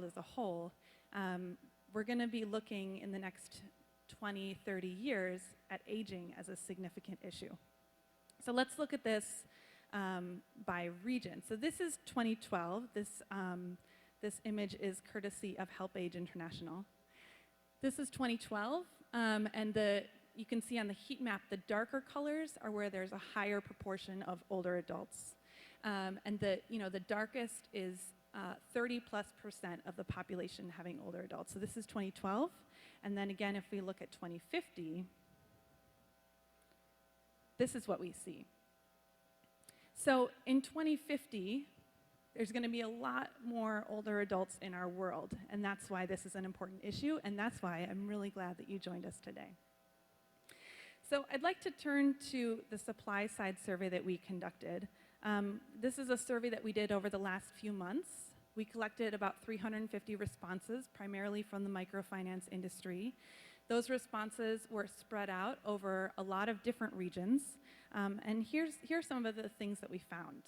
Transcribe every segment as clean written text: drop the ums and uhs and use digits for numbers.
world as a whole, we're going to be looking in the next 20, 30 years at aging as a significant issue. So let's look at this by region. So this is 2012. This image is courtesy of HelpAge International. This is 2012, and you can see on the heat map the darker colors are where there's a higher proportion of older adults. And the darkest is 30+% of the population having older adults. So this is 2012. And then again, if we look at 2050, this is what we see. So in 2050, there's going to be a lot more older adults in our world. And that's why this is an important issue. And that's why I'm really glad that you joined us today. So I'd like to turn to the supply side survey that we conducted. This is a survey that we did over the last few months. We collected about 350 responses, primarily from the microfinance industry. Those responses were spread out over a lot of different regions. And here's some of the things that we found.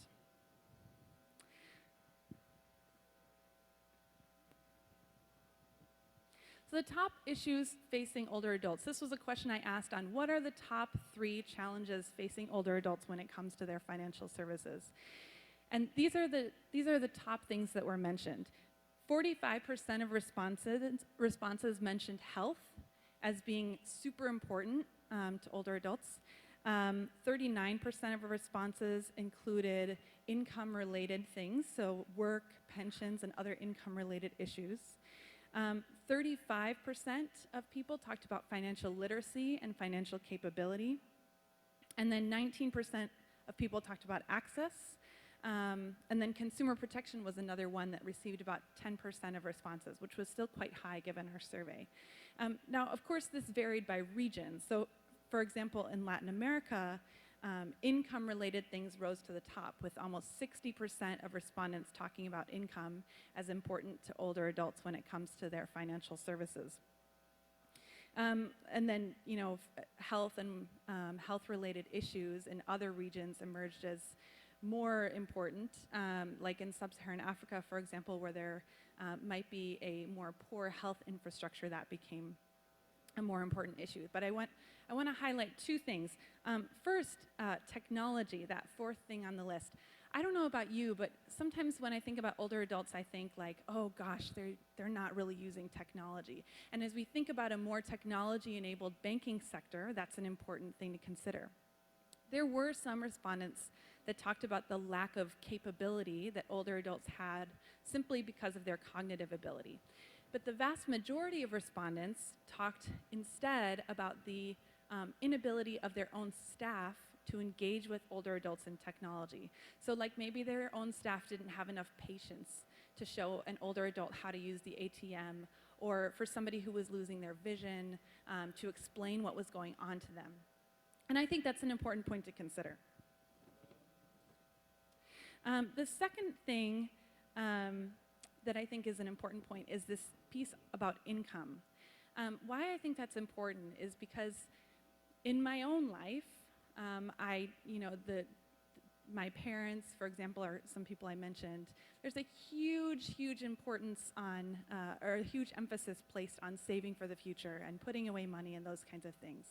So the top issues facing older adults. This was a question I asked on what are the top 3 challenges facing older adults when it comes to their financial services. And these are the top things that were mentioned. 45% of responses mentioned health as being super important to older adults. 39% of responses included income-related things, so work, pensions, and other income-related issues. 35% of people talked about financial literacy and financial capability. And then 19% of people talked about access. And then consumer protection was another one that received about 10% of responses, which was still quite high given our survey. Now, of course, this varied by region. So, for example, in Latin America, income-related things rose to the top, with almost 60% of respondents talking about income as important to older adults when it comes to their financial services. And then, health and health-related issues in other regions emerged as more important, like in sub-Saharan Africa, for example, where there might be a more poor health infrastructure, that became a more important issue. But I want to highlight 2 things. First, technology, that 4th thing on the list. I don't know about you, but sometimes when I think about older adults, I think like, oh gosh, they're not really using technology. And as we think about a more technology-enabled banking sector, that's an important thing to consider. There were some respondents that talked about the lack of capability that older adults had simply because of their cognitive ability. But the vast majority of respondents talked instead about the inability of their own staff to engage with older adults in technology. So like maybe their own staff didn't have enough patience to show an older adult how to use the ATM, or for somebody who was losing their vision to explain what was going on to them. And I think that's an important point to consider. The second thing that I think is an important point is this piece about income. Why I think that's important is because in my own life, my parents, for example, are some people I mentioned. There's a huge importance on, or a huge emphasis placed on saving for the future and putting away money and those kinds of things.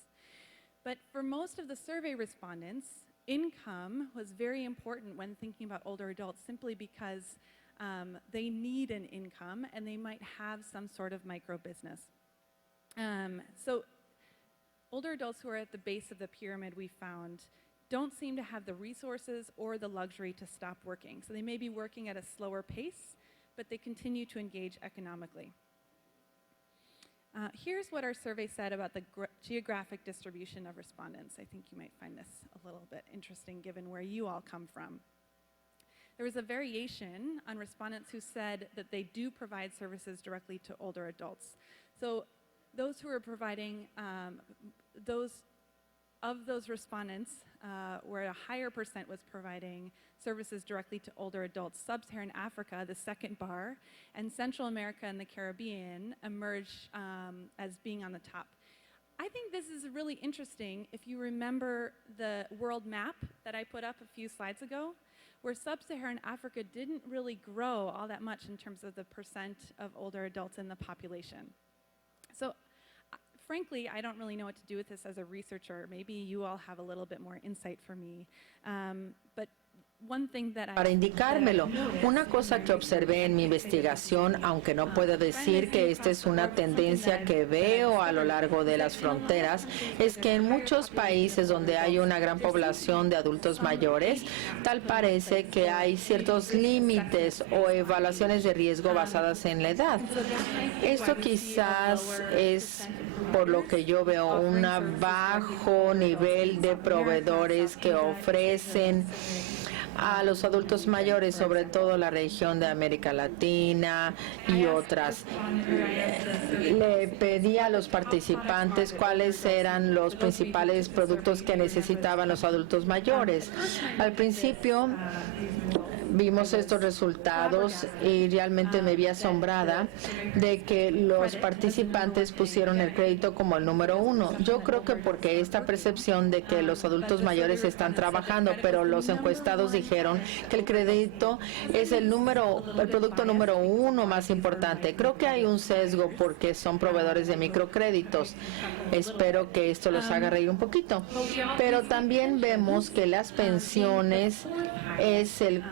But for most of the survey respondents, income was very important when thinking about older adults, simply because they need an income and they might have some sort of micro business. So older adults who are at the base of the pyramid, we found, don't seem to have the resources or the luxury to stop working. So they may be working at a slower pace, but they continue to engage economically. Here's what our survey said about the geographic distribution of respondents. I think you might find this a little bit interesting given where you all come from. There was a variation on respondents who said that they do provide services directly to older adults. So those who are providing, of those respondents, where a higher percent was providing services directly to older adults, Sub-Saharan Africa, the second bar, and Central America and the Caribbean emerged as being on the top. I think this is really interesting if you remember the world map that I put up a few slides ago, where sub-Saharan Africa didn't really grow all that much in terms of the percent of older adults in the population. So frankly, I don't really know what to do with this as a researcher. Maybe you all have a little bit more insight for me. But one thing that Para indicármelo, una cosa que observé en mi investigación, aunque no puedo decir que esta es una tendencia que veo a lo largo de las fronteras, es que en muchos países donde hay una gran población de adultos mayores, tal parece que hay ciertos límites o evaluaciones de riesgo basadas en la edad. Esto quizás es por lo que yo veo un bajo nivel de proveedores que ofrecen a los adultos mayores, sobre todo la región de América Latina y otras. Le pedí a los participantes cuáles eran los principales productos que necesitaban los adultos mayores. Al principio vimos estos resultados y realmente me vi asombrada de que los participantes pusieron el crédito como el número uno. Yo creo que porque esta percepción de que los adultos mayores están trabajando, pero los encuestados dijeron que el crédito es el producto número uno más importante. Creo que hay un sesgo porque son proveedores de microcréditos. Espero que esto los haga reír un poquito. Pero también vemos que las pensiones es el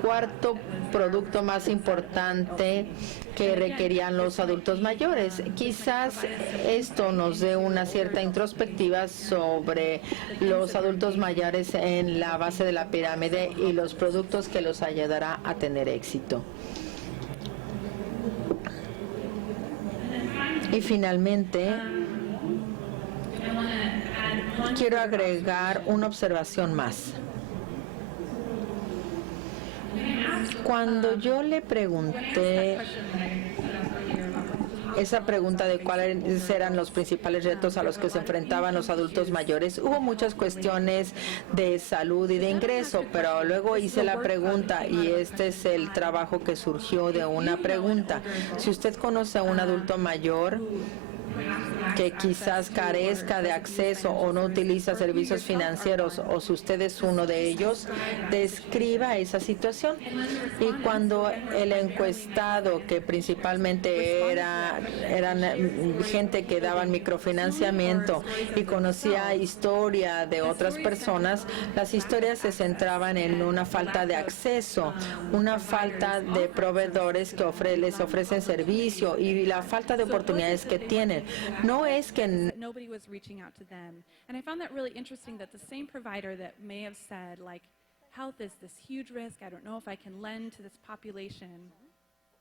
cuarto producto más importante que requerían los adultos mayores. Quizás esto nos dé una cierta introspectiva sobre los adultos mayores en la base de la pirámide y los productos que los ayudará a tener éxito. Y finalmente, quiero agregar una observación más. Cuando yo le pregunté esa pregunta de cuáles eran los principales retos a los que se enfrentaban los adultos mayores, hubo muchas cuestiones de salud y de ingreso, pero luego hice la pregunta y este es el trabajo que surgió de una pregunta. Si usted conoce a un adulto mayor que quizás carezca de acceso o no utiliza servicios financieros, o si usted es uno de ellos, describa esa situación. Y cuando el encuestado, que principalmente eran gente que daban microfinanciamiento y conocía historia de otras personas, las historias se centraban en una falta de acceso, una falta de proveedores que les ofrecen servicio y la falta de oportunidades que tienen. No es que nobody was reaching out to them. And I found that really interesting that the same provider that may have said, like, health is this huge risk, I don't know if I can lend to this population,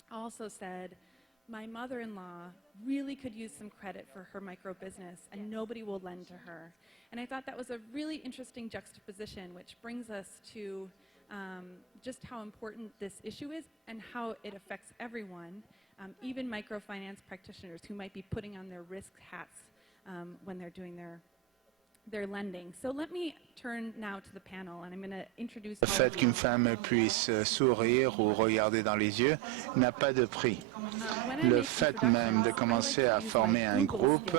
also said, my mother-in-law really could use some credit for her micro business and nobody will lend to her. And I thought that was a really interesting juxtaposition, which brings us to just how important this issue is and how it affects everyone. Even microfinance practitioners who might be putting on their risk hats when they're doing their lending. So let me turn now to the panel, and I'm going to introduce. Le fait qu'une femme puisse sourire ou regarder dans les yeux n'a pas de prix. Le fait même de commencer à former un groupe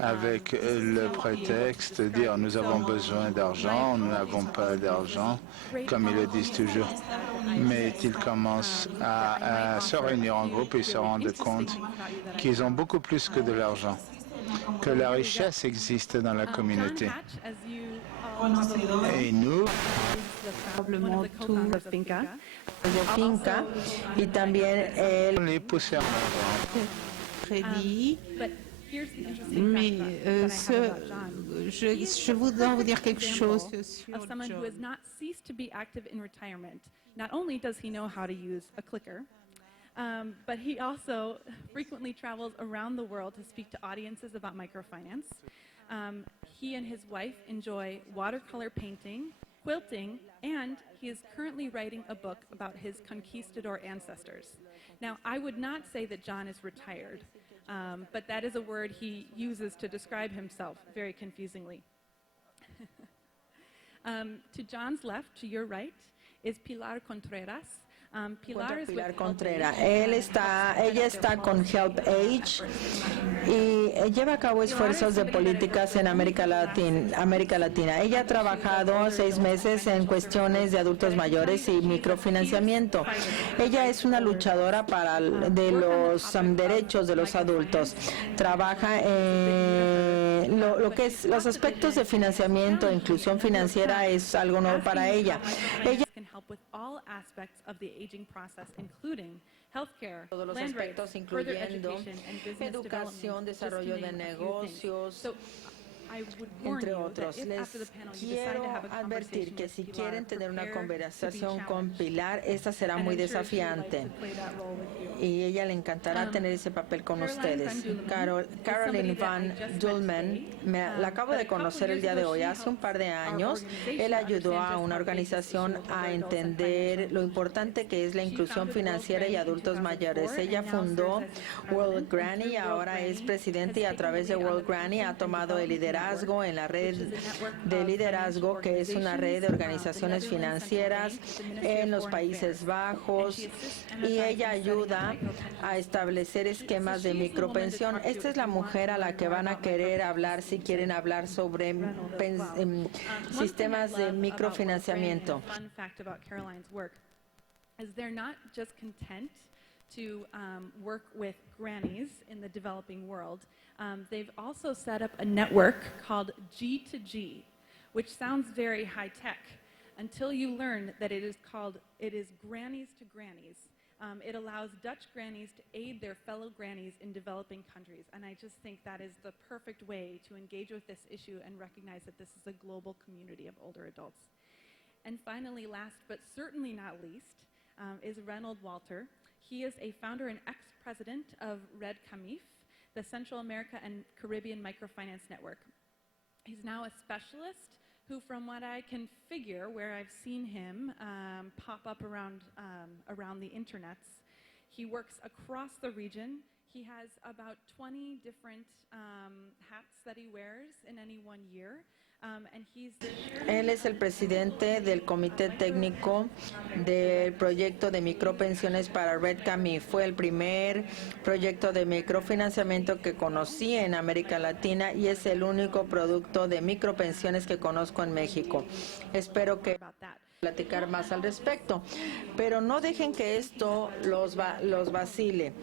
avec le prétexte de dire nous avons besoin d'argent, nous n'avons pas d'argent, comme ils le disent toujours. Mais ils commencent à se réunir en groupe et se rendent compte qu'ils ont beaucoup plus que de l'argent, que la richesse existe dans la communauté. Et nous, probablement tout de finca y también les pousser en avant. Crédit. Mais je voudrais vous dire quelque chose sur of someone who has not ceased to be active in retirement. Not only does he know how to use a clicker, but he also frequently travels around the world to speak to audiences about microfinance. He and his wife enjoy watercolor painting, quilting, and he is currently writing a book about his conquistador ancestors. Now, I would not say that John is retired, but that is a word he uses to describe himself very confusingly. To John's left, to your right, is Pilar Contreras. Pilar is with Pilar Help Contreras. Age, Ella helps está set up their con policy Help Age y lleva a cabo esfuerzos de políticas en América Latina. Ella ha trabajado 6 meses en cuestiones de adultos mayores y microfinanciamiento. Ella es una luchadora de los derechos de los adultos. Trabaja en lo que es los aspectos de financiamiento e inclusión financiera es algo nuevo para ella. Ella can help with all aspects of the aging process, including healthcare, todos los land rights, aspectos, further incluyendo education, and business educación, development, just to desarrollo de name a few things. negocios, So, I would warn entre you that otros. if Les after the panel you decide quiero to have a advertir conversation que with si Pilar, quieren tener una prepare to be conversación con challenged. Pilar, esta será And muy I'm sure she would like desafiante to play that role with you. y ella le encantará tener ese papel con Caroline ustedes. Van Dulman Caroline is somebody that Van I just met Dulman, today. la acabo But de a couple conocer el years día de ago, hoy. she Hace un par de helped our años, organization él ayudó understand a just una how big this organización issue of older a adults and entender financial lo importante que es la She inclusión founded World financiera y Granny in adultos mayores. 2004 Ella and now fundó serves as its World president, and Granny y through World ahora es Granny, presidente y has a través de taken the lead on World the Granny ha Pension and tomado el Development liderazgo Network, en la which red is a network de of liderazgo financial que es una red de organizaciones organizations, the Netherlands Central financieras Bank, the Ministry en of los Foreign Países Affairs. And Bajos she assists y MFIs ella in setting up ayuda micropension a establecer schemes. esquemas So de she's the woman to micropensión. talk to Esta if es la you want mujer to a la learn que more van a about querer micropension hablar si schemes. quieren hablar sobre Reynolds as well. One thing I sistemas de love about World Granny, microfinanciamiento. and a fun fact about Caroline's work, is they're not just content to work with grannies in the developing world. They've also set up a network called G2G, which sounds very high tech until you learn that it is grannies to grannies. It allows Dutch grannies to aid their fellow grannies in developing countries. And I just think that is the perfect way to engage with this issue and recognize that this is a global community of older adults. And finally, last but certainly not least, is Reynold Walter. He is a founder and ex-president of Red Camif, the Central America and Caribbean Microfinance Network. He's now a specialist who, from what I can figure, where I've seen him pop up around the internets, he works across the region. He has about 20 different hats that he wears in any one year. And he's the Él es el presidente del comité técnico del proyecto de micropensiones para Red Camif. Fue el primer proyecto de microfinanciamiento que conocí en América Latina y es el único producto de micropensiones que conozco en México. Espero que about that. platicar más al respecto, pero no dejen que esto los vacile.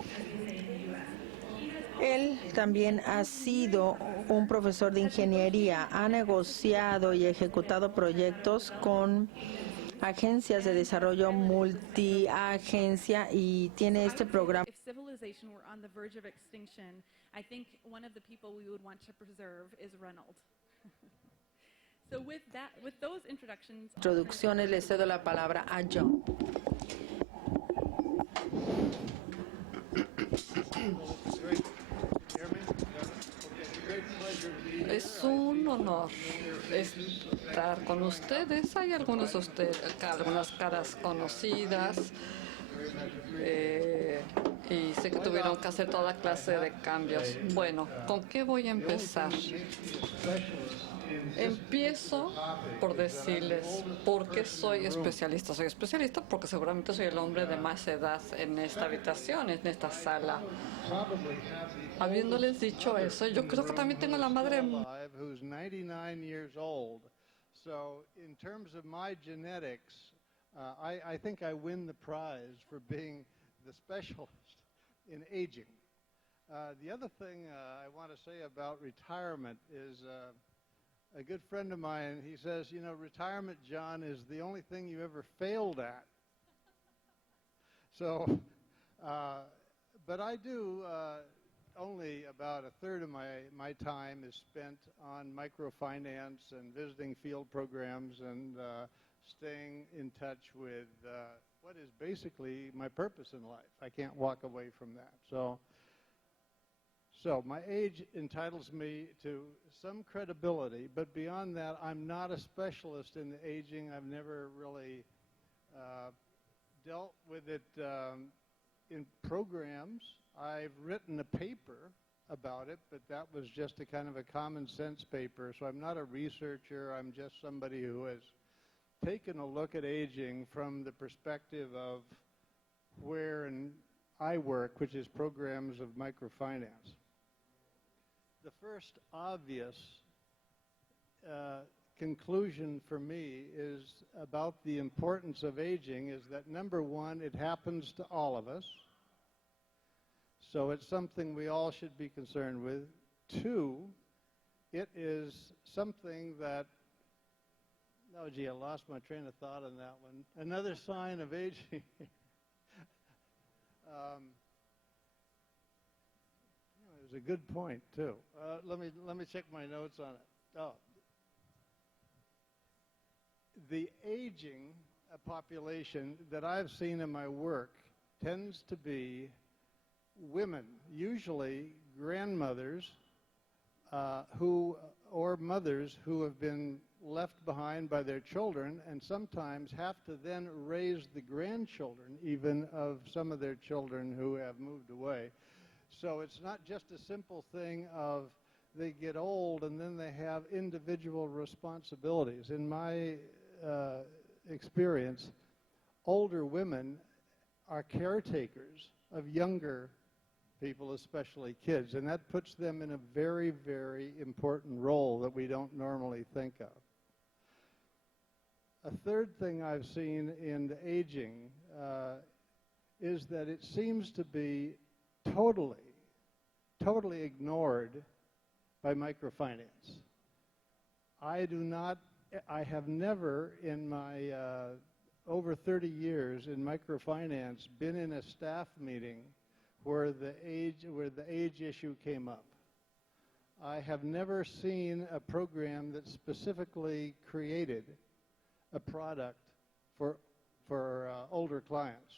Él también ha sido un profesor de ingeniería, ha negociado y ejecutado proyectos con agencias de desarrollo multiagencia y tiene este programa. If civilization were on the verge of extinction, I think one of the people we would want to preserve is Reynold. So with those introductions, Introducciones, le cedo la palabra a John. Es un honor estar con ustedes. Hay algunos de ustedes, algunas caras conocidas, y sé que tuvieron que hacer toda clase de cambios. Bueno, ¿con qué voy a empezar? Empiezo por decirles por qué soy especialista. Soy especialista porque seguramente soy el hombre de más edad en esta habitación, en esta sala. Habiéndoles dicho eso, yo creo que también tengo la madre who's 99 years old. So in terms of my genetics, I think I win the prize for being the specialist in aging. The other thing I want to say about retirement is a good friend of mine, he says, you know, retirement, John, is the only thing you ever failed at. So, but I do, only about a third of my time is spent on microfinance and visiting field programs and staying in touch with what is basically my purpose in life. I can't walk away from that. So my age entitles me to some credibility, but beyond that, I'm not a specialist in the aging. I've never really dealt with it in programs. I've written a paper about it, but that was just a kind of a common sense paper. So I'm not a researcher. I'm just somebody who has taken a look at aging from the perspective of where I work, which is programs of microfinance. The first obvious conclusion for me is about the importance of aging is that, number one, it happens to all of us. So it's something we all should be concerned with. Two, it is something that, oh gee, I lost my train of thought on that one. Another sign of aging. It was a good point too. Let me check my notes on it. Oh. The aging population that I've seen in my work tends to be women, usually grandmothers or mothers who have been left behind by their children and sometimes have to then raise the grandchildren even of some of their children who have moved away. So it's not just a simple thing of they get old and then they have individual responsibilities. In my experience, older women are caretakers of younger people, especially kids, and that puts them in a very, very important role that we don't normally think of. A third thing I've seen in the aging is that it seems to be totally ignored by microfinance. I have never in my over 30 years in microfinance been in a staff meeting where the age issue came up. I have never seen a program that specifically created a product for older clients.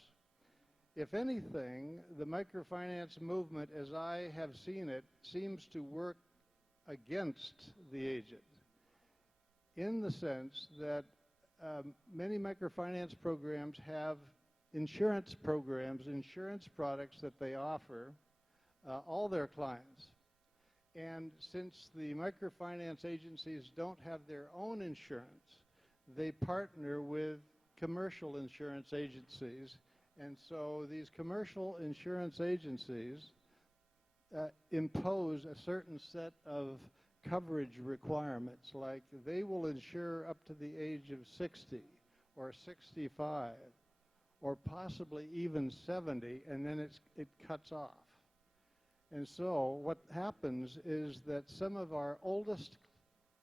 If anything, the microfinance movement, as I have seen it, seems to work against the aged, in the sense that many microfinance programs have insurance programs, insurance products that they offer all their clients. And since the microfinance agencies don't have their own insurance, they partner with commercial insurance agencies. And so these commercial insurance agencies impose a certain set of coverage requirements, like they will insure up to the age of 60 or 65 or possibly even 70, and then it cuts off. And so what happens is that some of our oldest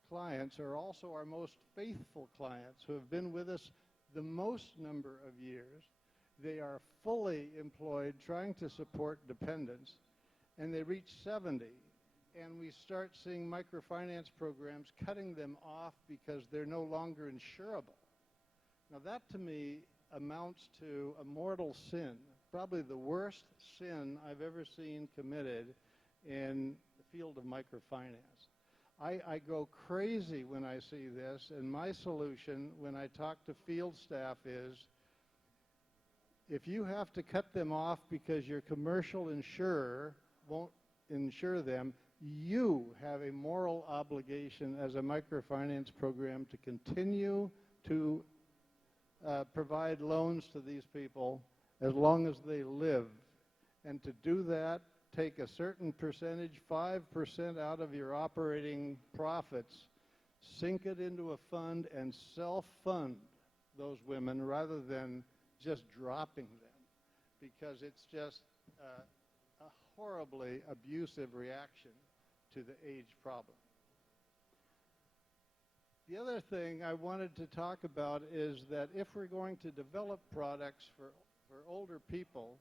clients are also our most faithful clients who have been with us the most number of years. They are fully employed trying to support dependents, and they reach 70, and we start seeing microfinance programs cutting them off because they're no longer insurable. Now that to me amounts to a mortal sin, probably the worst sin I've ever seen committed in the field of microfinance. I go crazy when I see this, and my solution when I talk to field staff is, if you have to cut them off because your commercial insurer won't insure them, you have a moral obligation as a microfinance program to continue to provide loans to these people as long as they live. And to do that, take a certain percentage, 5% out of your operating profits, sink it into a fund and self-fund those women rather than just dropping them, because it's just a horribly abusive reaction to the age problem. The other thing I wanted to talk about is that if we're going to develop products for older people,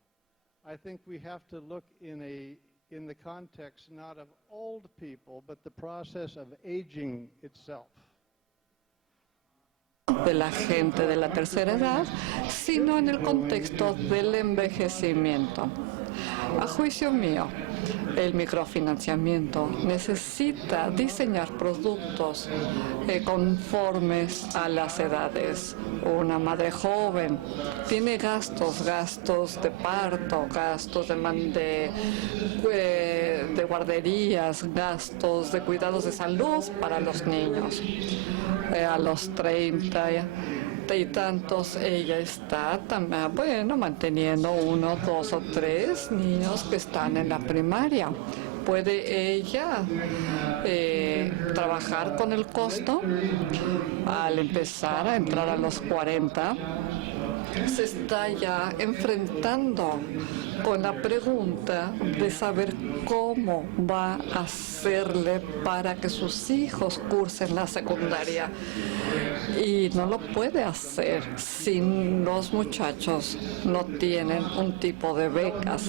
I think we have to look in the context not of old people, but the process of aging itself. De la gente de la tercera edad, sino en el contexto del envejecimiento. A juicio mío, el microfinanciamiento necesita diseñar productos conformes a las edades. Una madre joven tiene gastos de parto, gastos de de guarderías, gastos de cuidados de salud para los niños. A los 30 y tantos, ella está también, bueno, manteniendo 1, 2 o 3 niños que están en la primaria. ¿Puede ella trabajar con el costo? Al empezar a entrar a los 40, se está ya enfrentando con la pregunta de saber cómo va a hacerle para que sus hijos cursen la secundaria. Y no lo puede hacer si los muchachos no tienen un tipo de becas.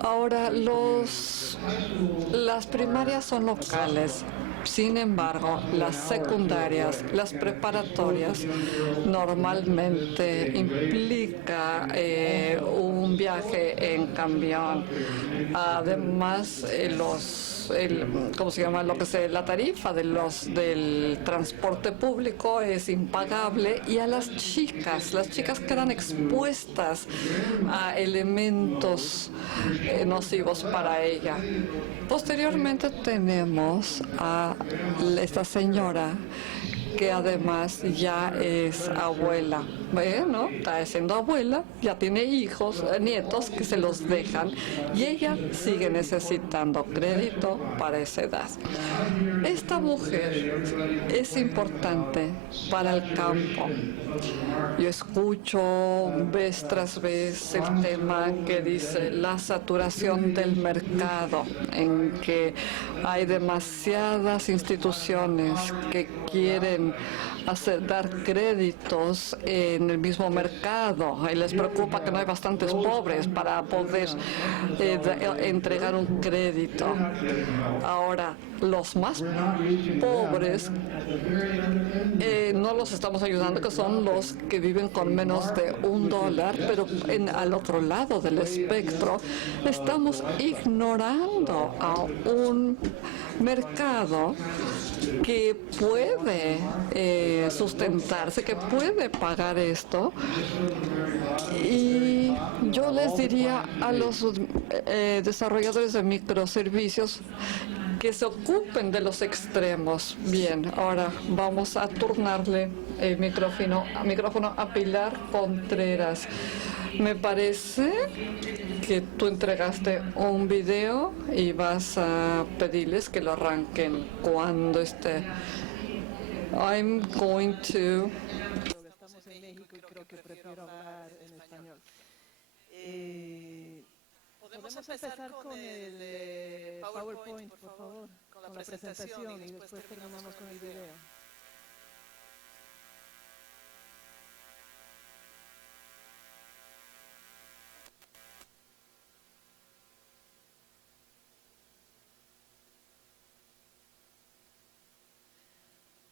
Ahora, las primarias son locales. Sin embargo, las secundarias, las preparatorias, normalmente implica un viaje en camión. Además, ¿cómo se llama? La tarifa del transporte público es impagable, y a las chicas quedan expuestas a elementos nocivos para ella. Posteriormente tenemos a esta señora que además ya es abuela. Bueno, está siendo abuela, ya tiene hijos, nietos que se los dejan, y ella sigue necesitando crédito para esa edad. Esta mujer es importante para el campo. Yo escucho vez tras vez el tema que dice la saturación del mercado, en que hay demasiadas instituciones que quieren dar créditos en el mismo mercado, y les preocupa que no hay bastantes pobres para poder entregar un crédito. Ahora, los más pobres no los estamos ayudando, que son los que viven con menos de $1, pero al otro lado del espectro estamos ignorando a un mercado que puede sustentarse, que puede pagar esto. Y yo les diría a los desarrolladores de microservicios que se ocupen de los extremos. Bien, ahora vamos a turnarle el micrófono a Pilar Contreras. Me parece que tú entregaste un video y vas a pedirles que lo arranquen cuando esté. I'm going to... Estamos en México y creo que prefiero hablar en español. Podemos empezar con el PowerPoint, por favor, con la presentación, y después terminamos con el video.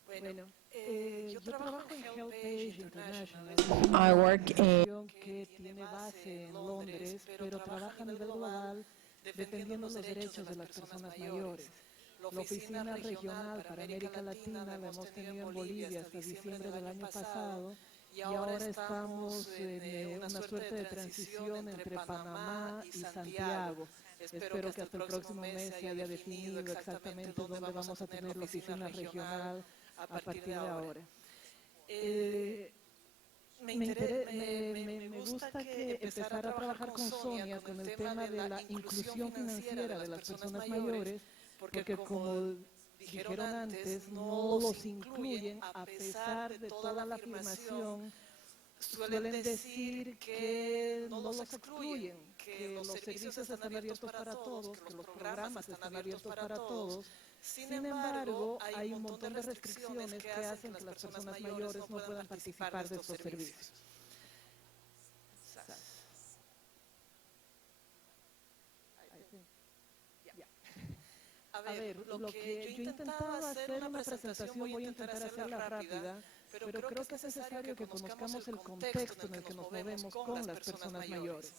Bueno, yo trabajo en HelpAge International, I work in que tiene base en Londres, pero trabaja a nivel global defendiendo los derechos de las personas mayores. La oficina regional para América Latina la hemos tenido en Bolivia hasta diciembre del año pasado, y ahora estamos en una suerte de transición entre Panamá y Santiago. Espero que hasta el próximo mes se haya definido exactamente dónde vamos a tener la oficina regional a partir de ahora. Me gusta que empezar a trabajar con Sonia con el tema de la inclusión financiera de las personas mayores, porque como dijeron antes, no los incluyen a pesar de toda la afirmación. Suelen decir que no los excluyen, que los servicios están abiertos para todos, que los programas están abiertos para todos. Sin embargo, hay un montón de restricciones que hacen que las personas mayores no puedan participar de estos servicios. A ver, lo que yo intentaba hacer una presentación, voy a intentar hacerla rápida, pero creo que es necesario que conozcamos el contexto en el que nos movemos con las personas mayores.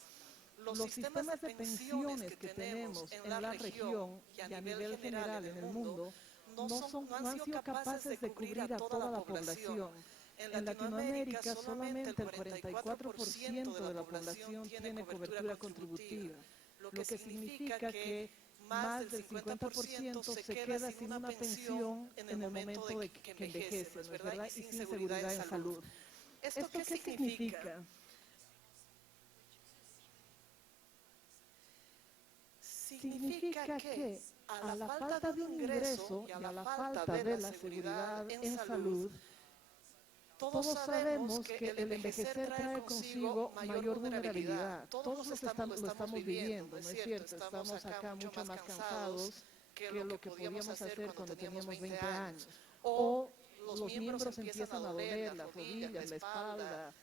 Los sistemas de pensiones que tenemos en la región y a nivel general en el mundo no han sido capaces de cubrir a toda la población. En Latinoamérica solamente el 44% de la población tiene cobertura contributiva. lo que significa que más del 50% se queda sin una pensión en el momento de que envejece, ¿no es verdad? Y sin seguridad en salud. ¿Esto qué significa? Significa que a la falta de un ingreso y a la falta de la seguridad en salud, todos sabemos que el envejecer trae consigo mayor vulnerabilidad. Todos lo estamos viviendo, ¿no es cierto? Estamos acá mucho más cansados que lo que podíamos hacer cuando teníamos 20 años. O los miembros empiezan a doler, las rodillas, la espalda.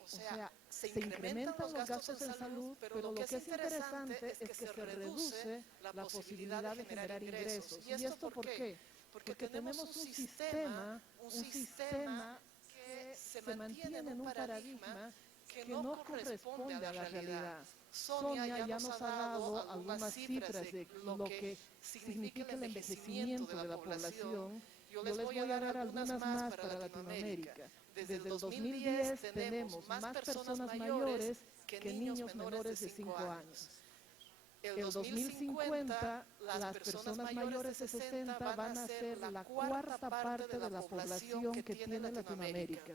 O sea, se incrementan los gastos en salud, pero lo que es interesante es que se reduce la posibilidad de generar ingresos. ¿Y esto por qué? Porque tenemos un sistema que se mantiene en un paradigma que no corresponde a la realidad. Sonia ya nos ha dado algunas cifras de lo que significa el envejecimiento de la población. Yo les voy a dar algunas más para Latinoamérica. Desde el 2010 tenemos más personas mayores que niños menores de 5 años. El 2050, las personas mayores de 60 van a ser la cuarta parte de la población que tiene Latinoamérica.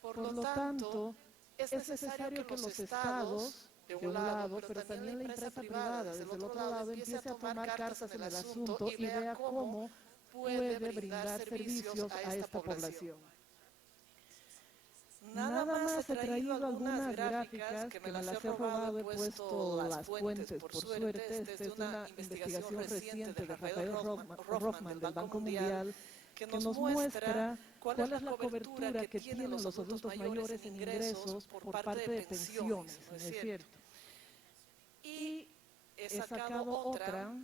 Por lo tanto, es necesario que los estados, de un lado, pero también la empresa privada, desde el otro lado, empiece a tomar cartas en el asunto y vea cómo puede brindar servicios a esta población. Nada más he traído algunas gráficas que me las he robado, he puesto las fuentes, por suerte. Esta es una investigación reciente de Rafael Rothman del Banco Mundial que nos muestra cuál es la cobertura que tienen los adultos mayores en ingresos por parte de pensiones, ¿no es cierto? Y he sacado otra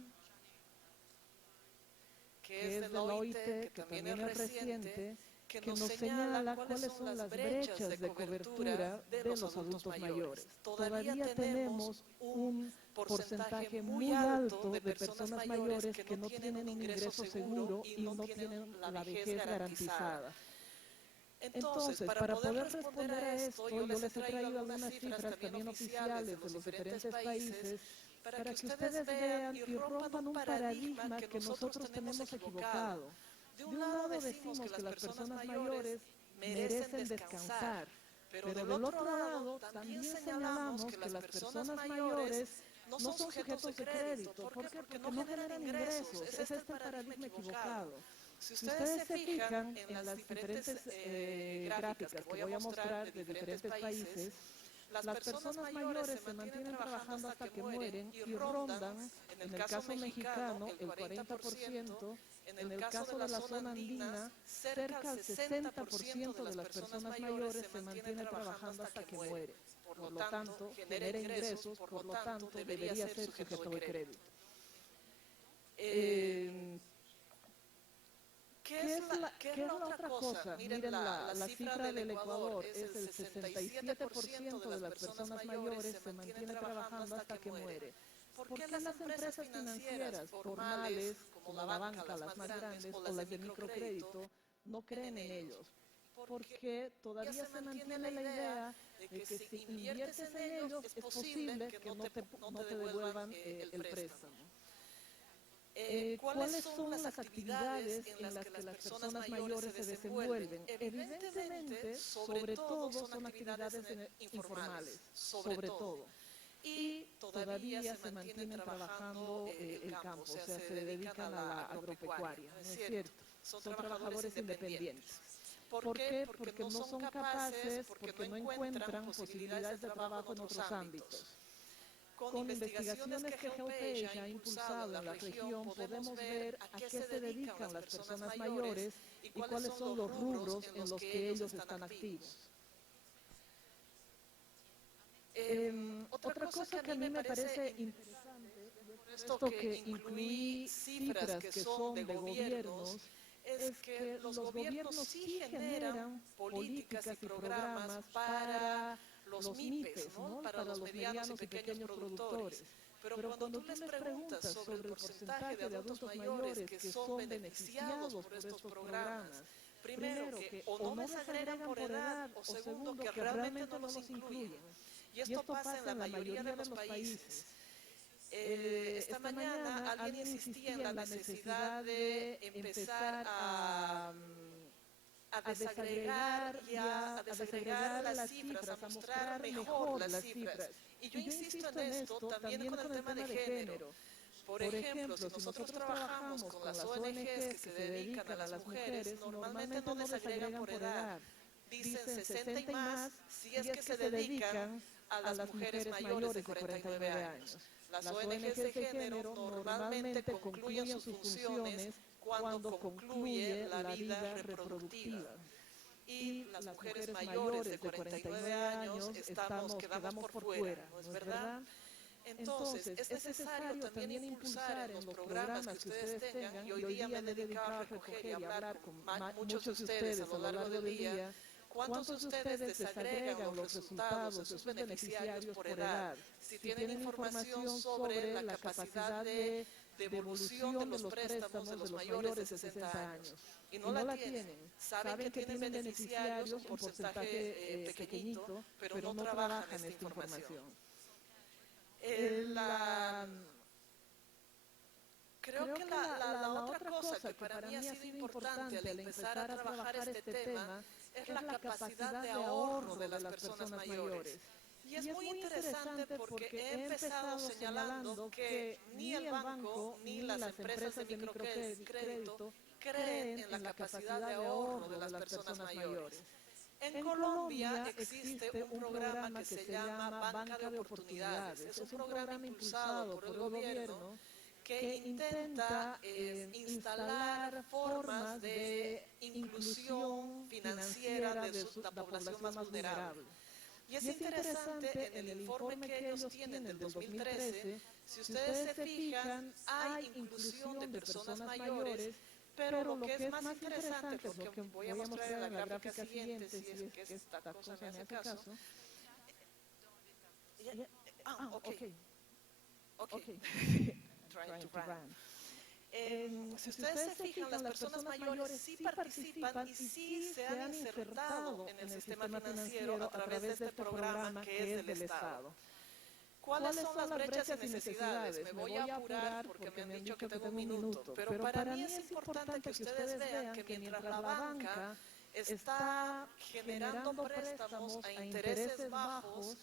que es de la OIT, que también es reciente, que nos señala cuáles son las brechas de cobertura de los adultos mayores. Todavía tenemos un porcentaje muy alto de personas mayores que no tienen un ingreso seguro y no tienen la vejez garantizada. Entonces, para poder responder a esto, yo les he traído algunas cifras también oficiales de los diferentes países para que ustedes vean y rompan un paradigma que nosotros tenemos equivocado. De un lado decimos que las personas mayores merecen descansar, pero del otro lado también señalamos que las personas mayores no son sujetos de crédito. ¿Por qué? Porque no generan ingresos. Ese es el paradigma equivocado. Si ustedes se fijan en las diferentes gráficas que voy a mostrar de diferentes países, las personas mayores se mantienen trabajando hasta que mueren y rondan, en el caso mexicano, el 40%, en el caso de la zona andina, cerca del 60% de las personas mayores se mantienen trabajando hasta que mueren. Por lo tanto, genera ingresos, por lo tanto, debería ser sujeto de crédito. ¿Qué es la otra cosa? Miren, la cifra del Ecuador es el 67% de las personas mayores se mantiene trabajando hasta que muere. ¿Por qué las empresas financieras formales, como la banca, las más grandes, o las de microcrédito, no creen en ellos? Porque todavía se mantiene la idea de que si inviertes en ellos es posible que no te devuelvan el préstamo. ¿Cuáles son las actividades en las que las personas mayores se desenvuelven? Evidentemente, sobre todo son actividades informales, sobre todo. Y todavía se mantienen trabajando el campo, o sea, se dedican a la agropecuaria, ¿no es cierto? Son trabajadores independientes. ¿Por qué? Porque no son capaces, porque no encuentran posibilidades de trabajo en otros ámbitos. Con investigaciones que GeoPage ha impulsado en la región, podemos ver a qué se dedican las personas mayores y cuáles son los rubros en los que ellos están activos. Otra cosa que a mí me parece interesante, esto que incluí cifras que son de gobiernos, es que los gobiernos sí generan políticas y programas para los MIPES, ¿no? Para los medianos y pequeños productores. Pero cuando tú les preguntas sobre el porcentaje de adultos mayores que son beneficiados por estos programas, primero que o no les agregan por edad, o segundo que realmente no los incluyen. Y esto pasa en la mayoría de los países. Esta mañana alguien insistía en la necesidad de empezar a desagregar las cifras, a mostrar mejor las cifras. Y yo insisto en esto también con el tema de género. Por ejemplo, si nosotros trabajamos con las ONGs que se dedican a las mujeres, normalmente no desagregan por edad. Dicen 60 y más si es que se dedican a las mujeres mayores de 49 años. Las ONGs de género normalmente concluyen sus funciones cuando concluye la vida reproductiva. Y las mujeres mayores de 49 años quedamos por fuera, ¿no es verdad? Entonces, es necesario también impulsar en los programas que ustedes tengan, y hoy día me he dedicado a recoger y hablar con muchos de ustedes a lo largo del día. ¿Cuántos de ustedes desagregan los resultados de sus beneficiarios por edad? Si tienen información sobre la capacidad de devolución de los préstamos de los mayores de 60 años y no la tienen, saben que tienen beneficiarios, un porcentaje pequeñito, pero no trabajan esta información. Creo que la otra cosa que para mí ha sido importante al empezar a trabajar este tema es la capacidad de ahorro de las personas mayores. Y es muy interesante porque he empezado señalando que ni el banco ni las empresas de microcrédito creen en la capacidad de ahorro de las personas mayores. En Colombia existe un programa que se llama Banca de Oportunidades. Es un programa impulsado por el gobierno que intenta instalar formas de inclusión financiera de la población más vulnerable. Y es interesante, en el informe que ellos tienen del 2013, si ustedes se fijan, hay inclusión de personas mayores, pero lo que es más interesante, lo que voy a mostrar en la gráfica siguiente, si es que esta cosa me hace caso. Trying to run. Si ustedes se fijan, las personas mayores sí participan y sí se han insertado en el sistema financiero a través de este programa que es del Estado. ¿Cuáles son las brechas y necesidades? Me voy a apurar porque me han dicho que tengo un minuto, pero para mí es importante que ustedes vean que mientras la banca está generando préstamos a intereses bajos,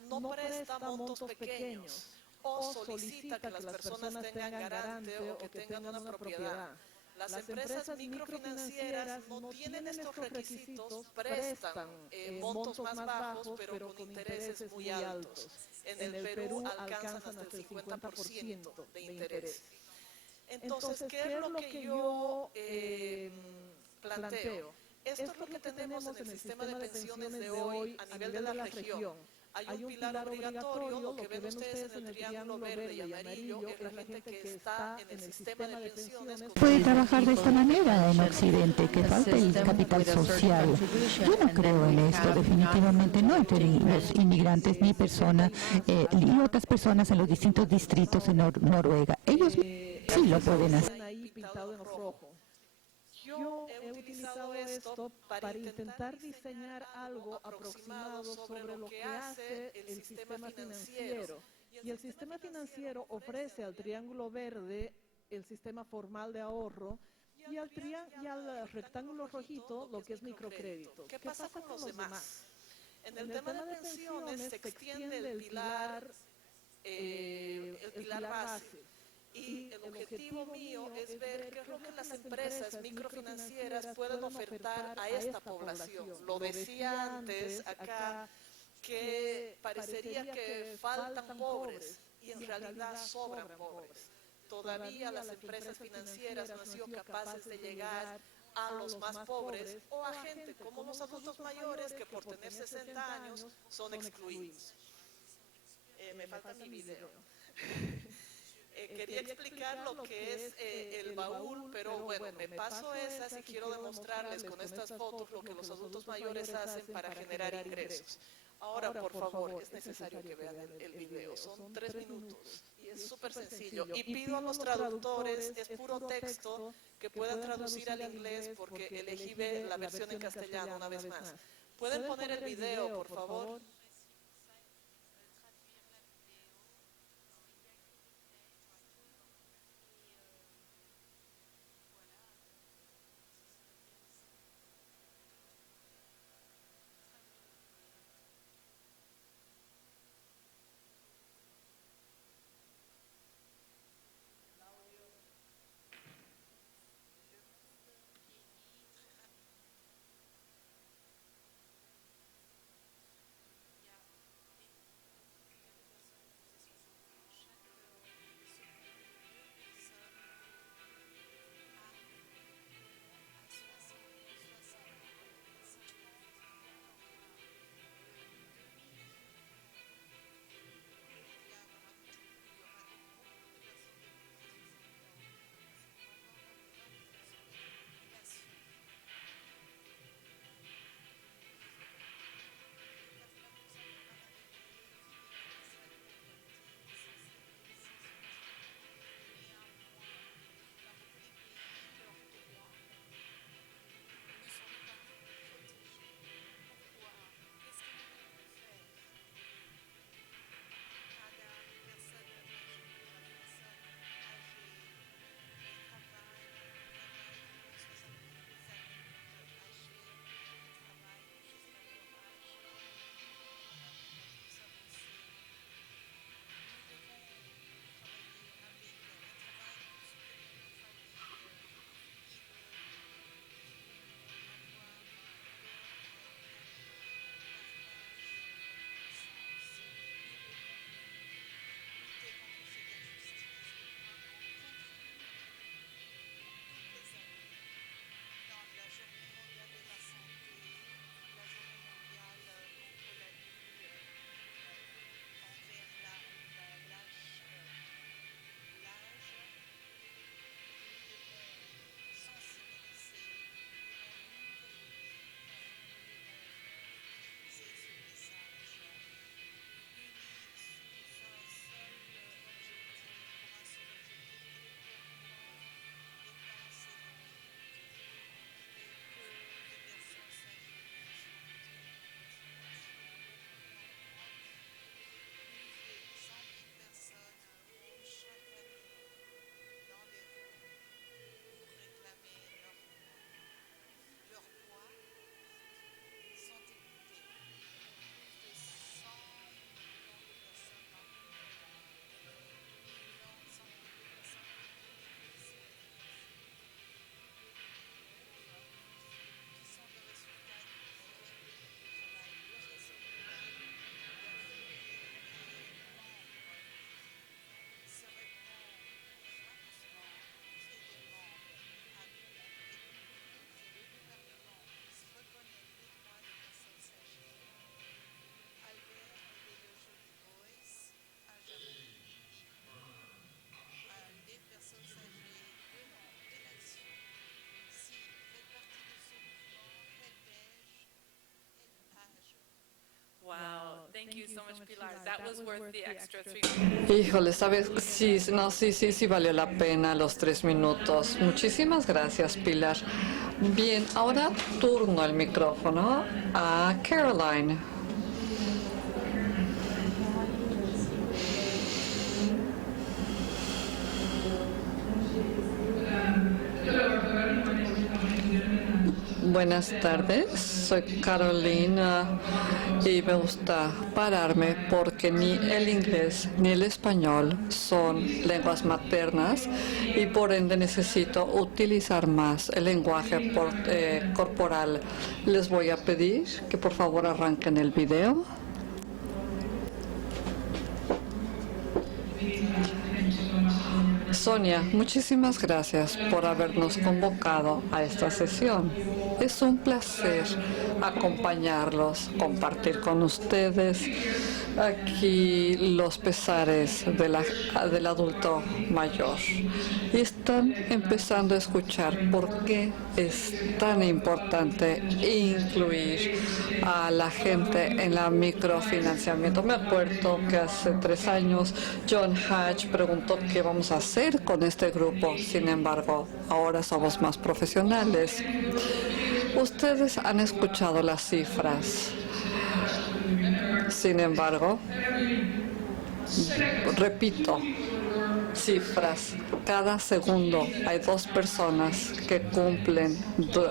no presta montos pequeños o solicita que las personas tengan garante o que tengan una propiedad. Las empresas microfinancieras no tienen estos requisitos, prestan montos más bajos, pero con intereses muy altos. En el Perú alcanzan hasta el 50% de interés. Entonces, ¿qué es lo que yo planteo? Esto es lo que tenemos en el sistema de pensiones de hoy a nivel de la región. Hay un pilar obligatorio, lo que ven ustedes en el triángulo verde y amarillo es la gente que está en el sistema de pensiones. Puede trabajar de esta manera en Occidente, que falta el capital social. Yo no creo en esto, definitivamente no, entre los inmigrantes ni personas y otras personas en los distintos distritos en Noruega. Ellos sí lo pueden hacer. Yo he utilizado esto para intentar diseñar algo aproximado sobre lo que hace el sistema financiero. Y el sistema financiero ofrece al triángulo verde el sistema formal de ahorro y al rectángulo rojito lo que es microcrédito. ¿Qué pasa con los demás? En el tema de pensiones se extiende el pilar base. Y el objetivo mío es ver qué es lo que las empresas microfinancieras pueden ofertar a esta población. Lo decía antes acá, que parecería que faltan pobres y en realidad sobran pobres. Todavía las empresas financieras no han sido capaces de llegar a los más pobres o a gente como los adultos mayores que por tener 60 años son excluidos. Me falta mi video. Quería explicar lo que es el baúl, pero bueno, me paso esas y quiero demostrarles con estas fotos lo que los adultos mayores hacen para generar ingresos. Ahora, por favor, es necesario que vean el video, son 3 minutos y es súper sencillo. Y pido a los traductores, es puro texto, que puedan traducir al inglés porque elegí la versión en castellano una vez más. ¿Pueden poner el video, por favor? Híjole, ¿sabes? Sí, no, sí valió la pena los 3 minutos. Muchísimas gracias, Pilar. Bien, ahora turno el micrófono a Caroline. Buenas tardes, soy Carolina y me gusta pararme porque ni el inglés ni el español son lenguas maternas y por ende necesito utilizar más el lenguaje corporal. Les voy a pedir que por favor arranquen el video. Sonia, muchísimas gracias por habernos convocado a esta sesión. Es un placer acompañarlos, compartir con ustedes aquí los pesares del adulto mayor. Y están empezando a escuchar por qué es tan importante incluir a la gente en la microfinanciamiento. Me acuerdo que hace 3 años John Hatch preguntó qué vamos a hacer con este grupo. Sin embargo, ahora somos más profesionales. Ustedes han escuchado las cifras. Sin embargo, repito, cifras. Cada segundo hay 2 personas que cumplen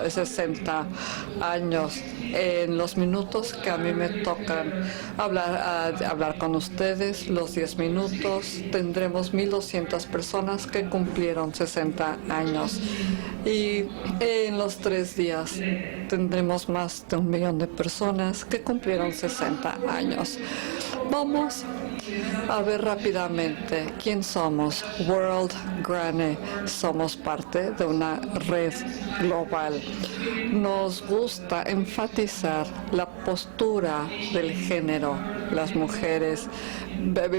60 años. En los minutos que a mí me tocan hablar con ustedes, los 10 minutos, tendremos 1,200 personas que cumplieron 60 años. Y en los 3 días tendremos más de 1 millón de personas que cumplieron 60 años. Vamos a ver rápidamente quién somos. World Granny. Somos parte de una red global. Nos gusta enfatizar la postura del género. Las mujeres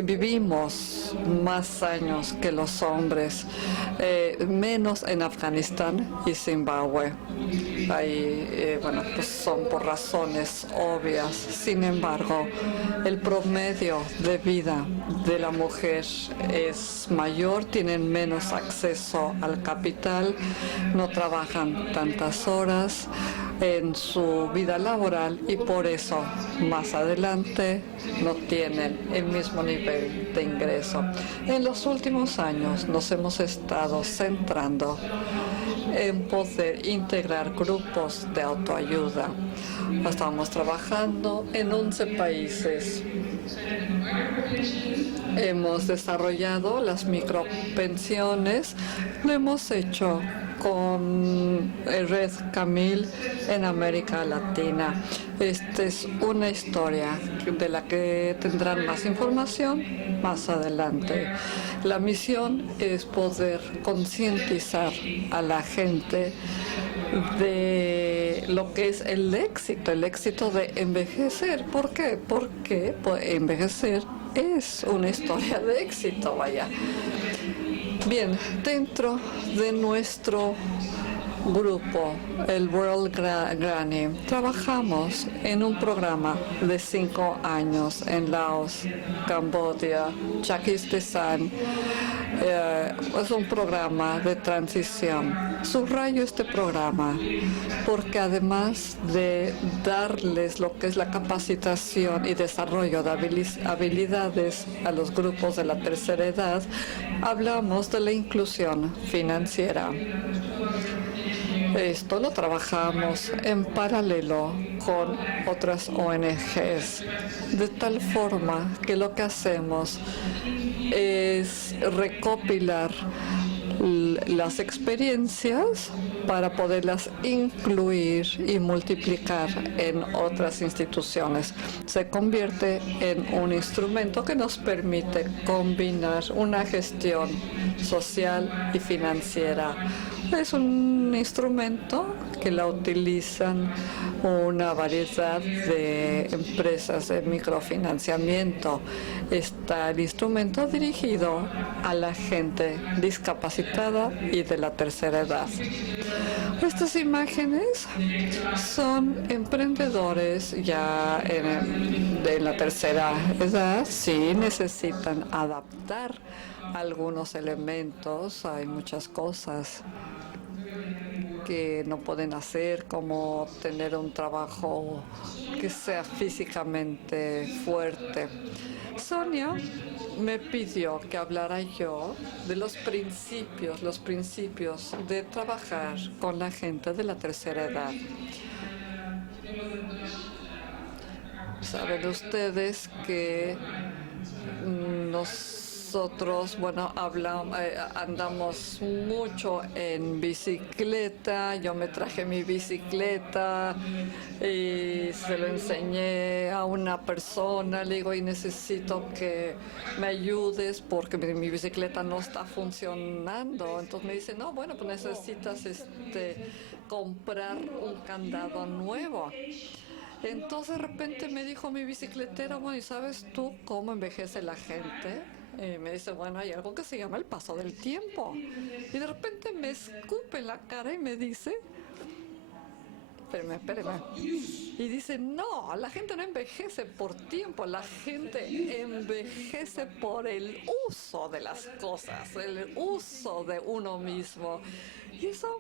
vivimos más años que los hombres, menos en Afganistán y Zimbabue. Ahí, pues son por razones obvias. Sin embargo, el promedio de vida de la mujer es mayor, tienen menos acceso al capital, no trabajan tantas horas en su vida laboral y por eso más adelante no tienen el mismo nivel de ingreso. En los últimos años nos hemos estado centrando en poder integrar grupos de autoayuda. Estamos trabajando en 11 países. Hemos desarrollado las micropensiones. Lo hemos hecho con Red Camil en América Latina. Esta es una historia de la que tendrán más información más adelante. La misión es poder concientizar a la gente de lo que es el éxito de envejecer. ¿Por qué? Porque envejecer es una historia de éxito, vaya. Bien, dentro de nuestro grupo, el World Granny, trabajamos en un programa de 5 años en Laos, Camboya, Pakistán. Es un programa de transición. Subrayo este programa porque además de darles lo que es la capacitación y desarrollo de habilidades a los grupos de la tercera edad, hablamos de la inclusión financiera. Esto lo trabajamos en paralelo con otras ONGs, de tal forma que lo que hacemos es recopilar las experiencias para poderlas incluir y multiplicar en otras instituciones. Se convierte en un instrumento que nos permite combinar una gestión social y financiera. Es un instrumento que la utilizan una variedad de empresas de microfinanciamiento. Está el instrumento dirigido a la gente discapacitada y de la tercera edad. Estas imágenes son emprendedores ya de la tercera edad, sí necesitan adaptar algunos elementos, hay muchas cosas que no pueden hacer, como tener un trabajo que sea físicamente fuerte. Sonia me pidió que hablara yo de los principios de trabajar con la gente de la tercera edad. Saben ustedes que nosotros, bueno, andamos mucho en bicicleta. Yo me traje mi bicicleta y se lo enseñé a una persona. Le digo, y necesito que me ayudes porque mi bicicleta no está funcionando. Entonces me dice, no, bueno, pues necesitas comprar un candado nuevo. Entonces de repente me dijo mi bicicletera, bueno, ¿y sabes tú cómo envejece la gente? Y me dice, bueno, hay algo que se llama el paso del tiempo. Y de repente me escupe en la cara y me dice, espérame. Y dice, no, la gente no envejece por tiempo, la gente envejece por el uso de las cosas, el uso de uno mismo. Y eso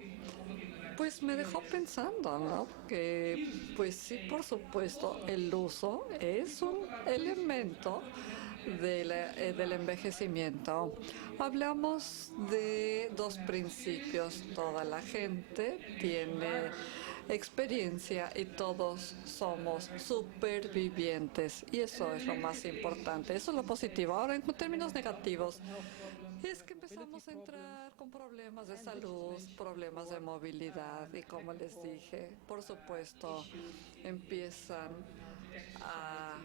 pues me dejó pensando, ¿no? Que, pues sí, por supuesto, el uso es un elemento del envejecimiento. Hablamos de dos principios. Toda la gente tiene experiencia y todos somos supervivientes. Y eso es lo más importante. Eso es lo positivo. Ahora, en términos negativos, es que empezamos a entrar con problemas de salud, problemas de movilidad y como les dije, por supuesto, empiezan a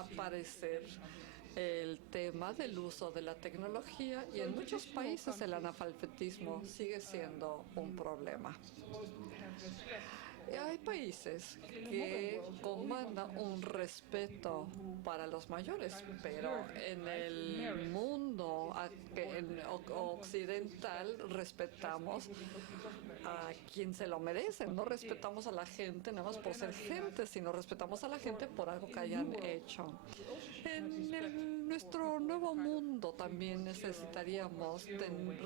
aparecer el tema del uso de la tecnología y en muchos países el analfabetismo sigue siendo un problema. Hay países que comandan un respeto para los mayores, pero en el mundo occidental respetamos a quien se lo merece. No respetamos a la gente nada más por ser gente, sino respetamos a la gente por algo que hayan hecho. En nuestro nuevo mundo también necesitaríamos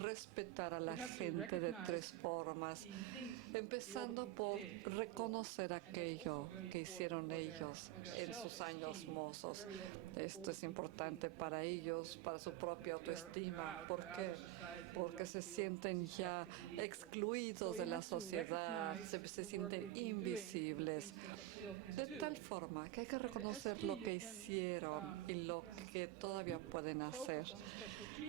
respetar a la gente de tres formas, empezando por reconocer aquello que hicieron ellos en sus años mozos. Esto es importante para ellos, para su propia autoestima. ¿Por qué? Porque se sienten ya excluidos de la sociedad, se sienten invisibles. De tal forma que hay que reconocer lo que hicieron y lo que todavía pueden hacer.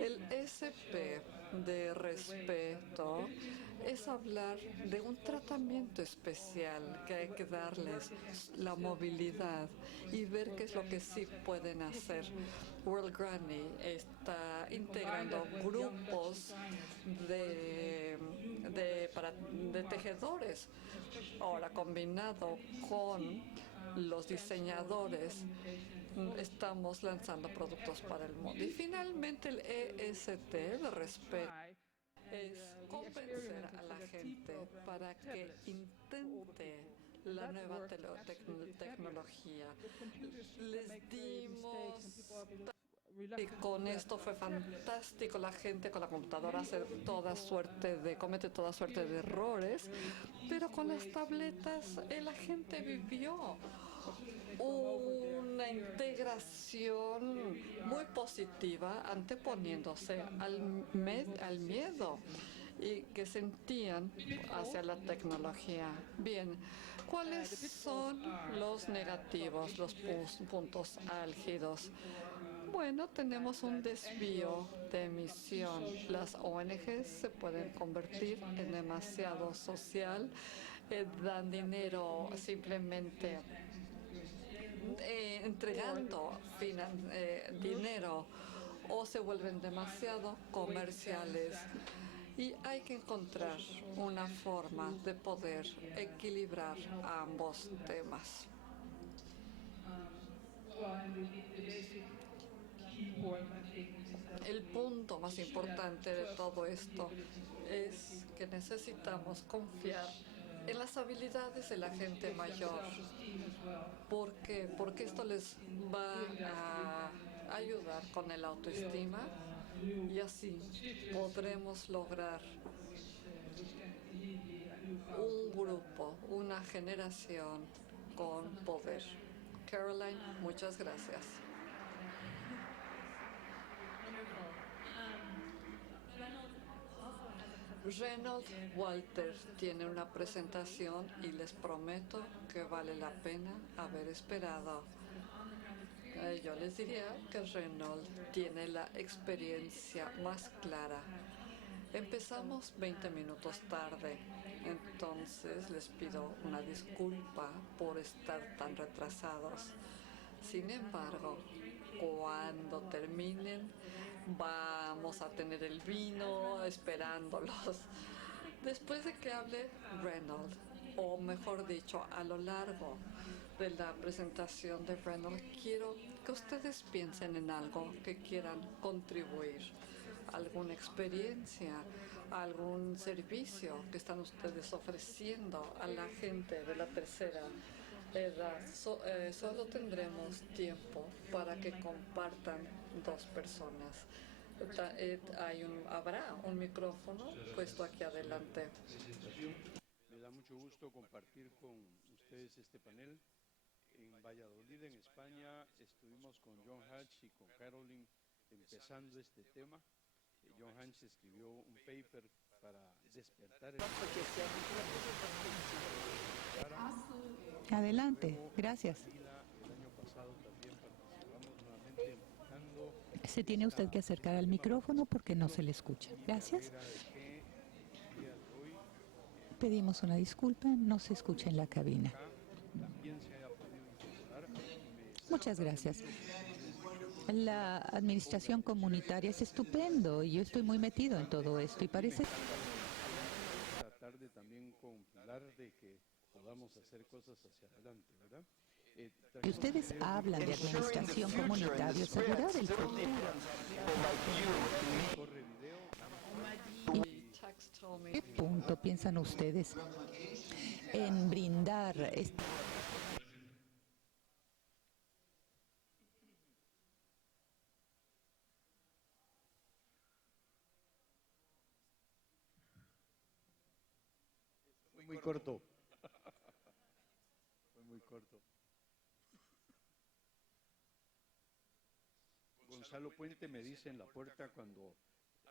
El SP de respeto es hablar de un tratamiento especial que hay que darles, la movilidad y ver qué es lo que sí pueden hacer. World Granny está integrando grupos de tejedores. Ahora, combinado con los diseñadores, estamos lanzando productos para el mundo. Y finalmente el EST de respeto es convencer a la gente para que intente la nueva tecnología. Les dimos... Y con esto fue fantástico. La gente con la computadora comete toda suerte de errores, pero con las tabletas la gente vivió una integración muy positiva, anteponiéndose al miedo y que sentían hacia la tecnología. Bien, ¿cuáles son los negativos, los puntos álgidos? Bueno, tenemos un desvío de emisión. Las ONGs se pueden convertir en demasiado social, dan dinero simplemente entregando dinero, o se vuelven demasiado comerciales. Y hay que encontrar una forma de poder equilibrar ambos temas. El punto más importante de todo esto es que necesitamos confiar en las habilidades de la gente mayor. ¿Por qué? Porque esto les va a ayudar con el autoestima y así podremos lograr un grupo, una generación con poder. Caroline, muchas gracias. Reynold Walter tiene una presentación y les prometo que vale la pena haber esperado. Yo les diría que Reynold tiene la experiencia más clara. Empezamos 20 minutos tarde, entonces les pido una disculpa por estar tan retrasados. Sin embargo, cuando terminen, vamos a tener el vino esperándolos. Después de que hable Reynold, o mejor dicho, a lo largo de la presentación de Reynold, quiero que ustedes piensen en algo que quieran contribuir, alguna experiencia, algún servicio que están ustedes ofreciendo a la gente de la tercera edad. Solo tendremos tiempo para que compartan dos personas. Habrá un micrófono puesto aquí adelante. Me da mucho gusto compartir con ustedes este panel. En Valladolid, en España, estuvimos con John Hatch y con Caroline empezando este tema. John Hatch escribió un paper para despertar el... Adelante, gracias. El año pasado también participamos nuevamente empujando. Se tiene usted que acercar al micrófono porque no se le escucha. Gracias. Pedimos una disculpa, no se escucha en la cabina. Muchas gracias. La administración comunitaria es estupendo y yo estoy muy metido en todo esto y parece... Tratar de también con Pilar de que podamos hacer cosas hacia adelante, ¿verdad? Y ustedes hablan de administración comunitaria, asegurar el futuro. ¿Qué punto piensan ustedes en brindar muy corto? Fue muy corto. Gonzalo Puente me dice en la puerta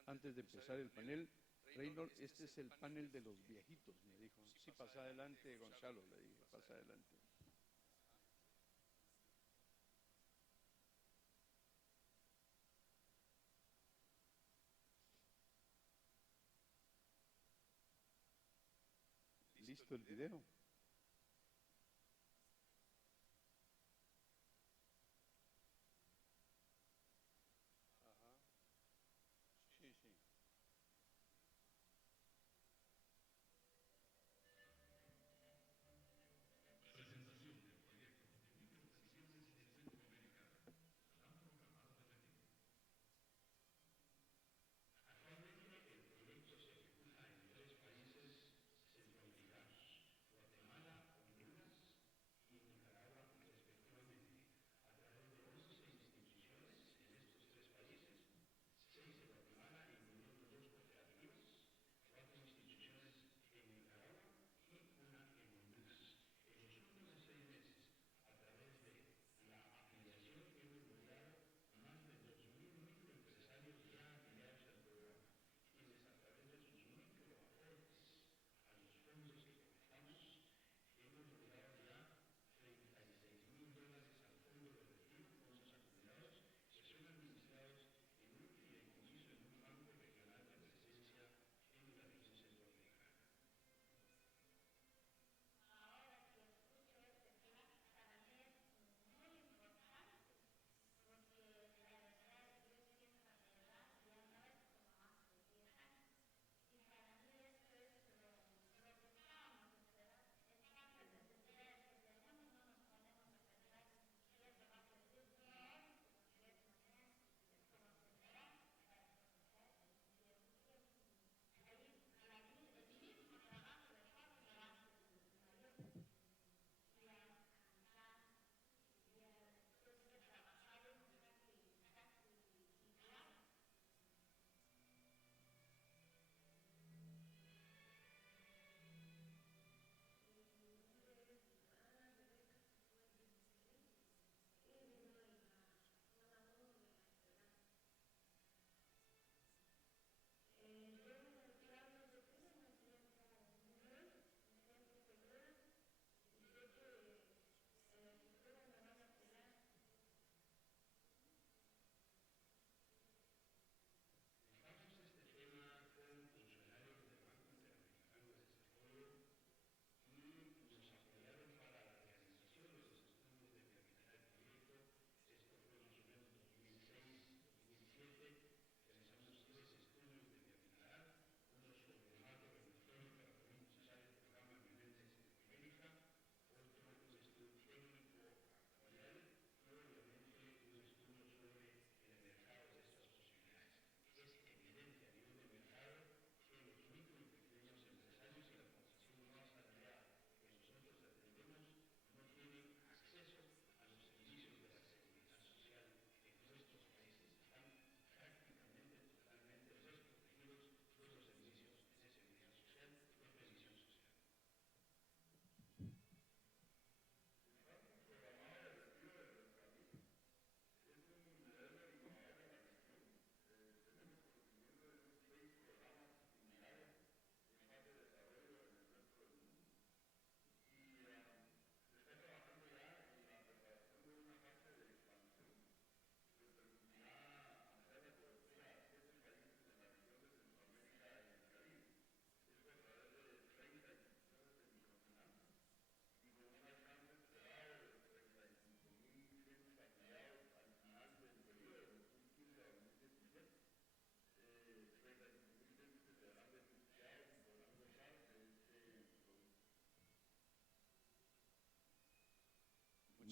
antes de empezar el panel, Reynold, este es el panel de los viejitos, me dijo. Sí, pasa adelante, Gonzalo, le dije, pasa adelante. ¿Listo el video? Ajá. Sí, sí.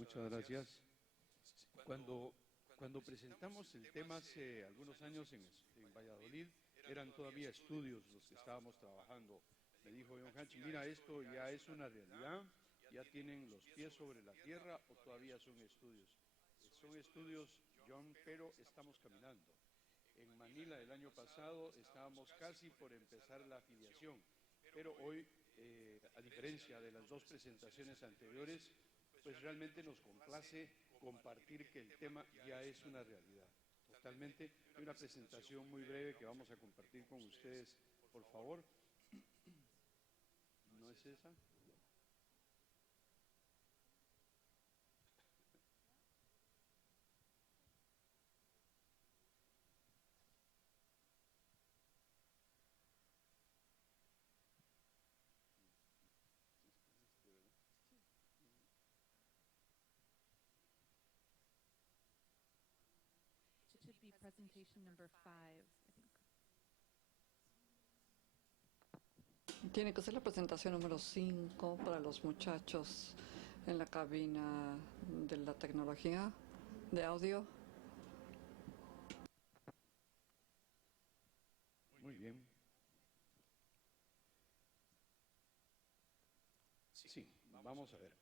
muchas gracias. Cuando presentamos el tema hace algunos años en Valladolid, eran todavía estudios los que estábamos trabajando. Me dijo John Hatch, mira, esto ya es una realidad, ya tienen los pies sobre la tierra o todavía son estudios. Son estudios, John, pero estamos caminando. En Manila el año pasado estábamos casi por empezar la afiliación, pero hoy, a diferencia de las dos presentaciones anteriores, pues realmente nos complace compartir que el tema ya es una realidad. Totalmente, hay una presentación muy breve que vamos a compartir con ustedes, por favor. ¿No es esa? It should be presentation number 5, I think. Tiene que ser la presentación número 5 para los muchachos en la cabina de la tecnología de audio. Muy bien. Sí, vamos a ver.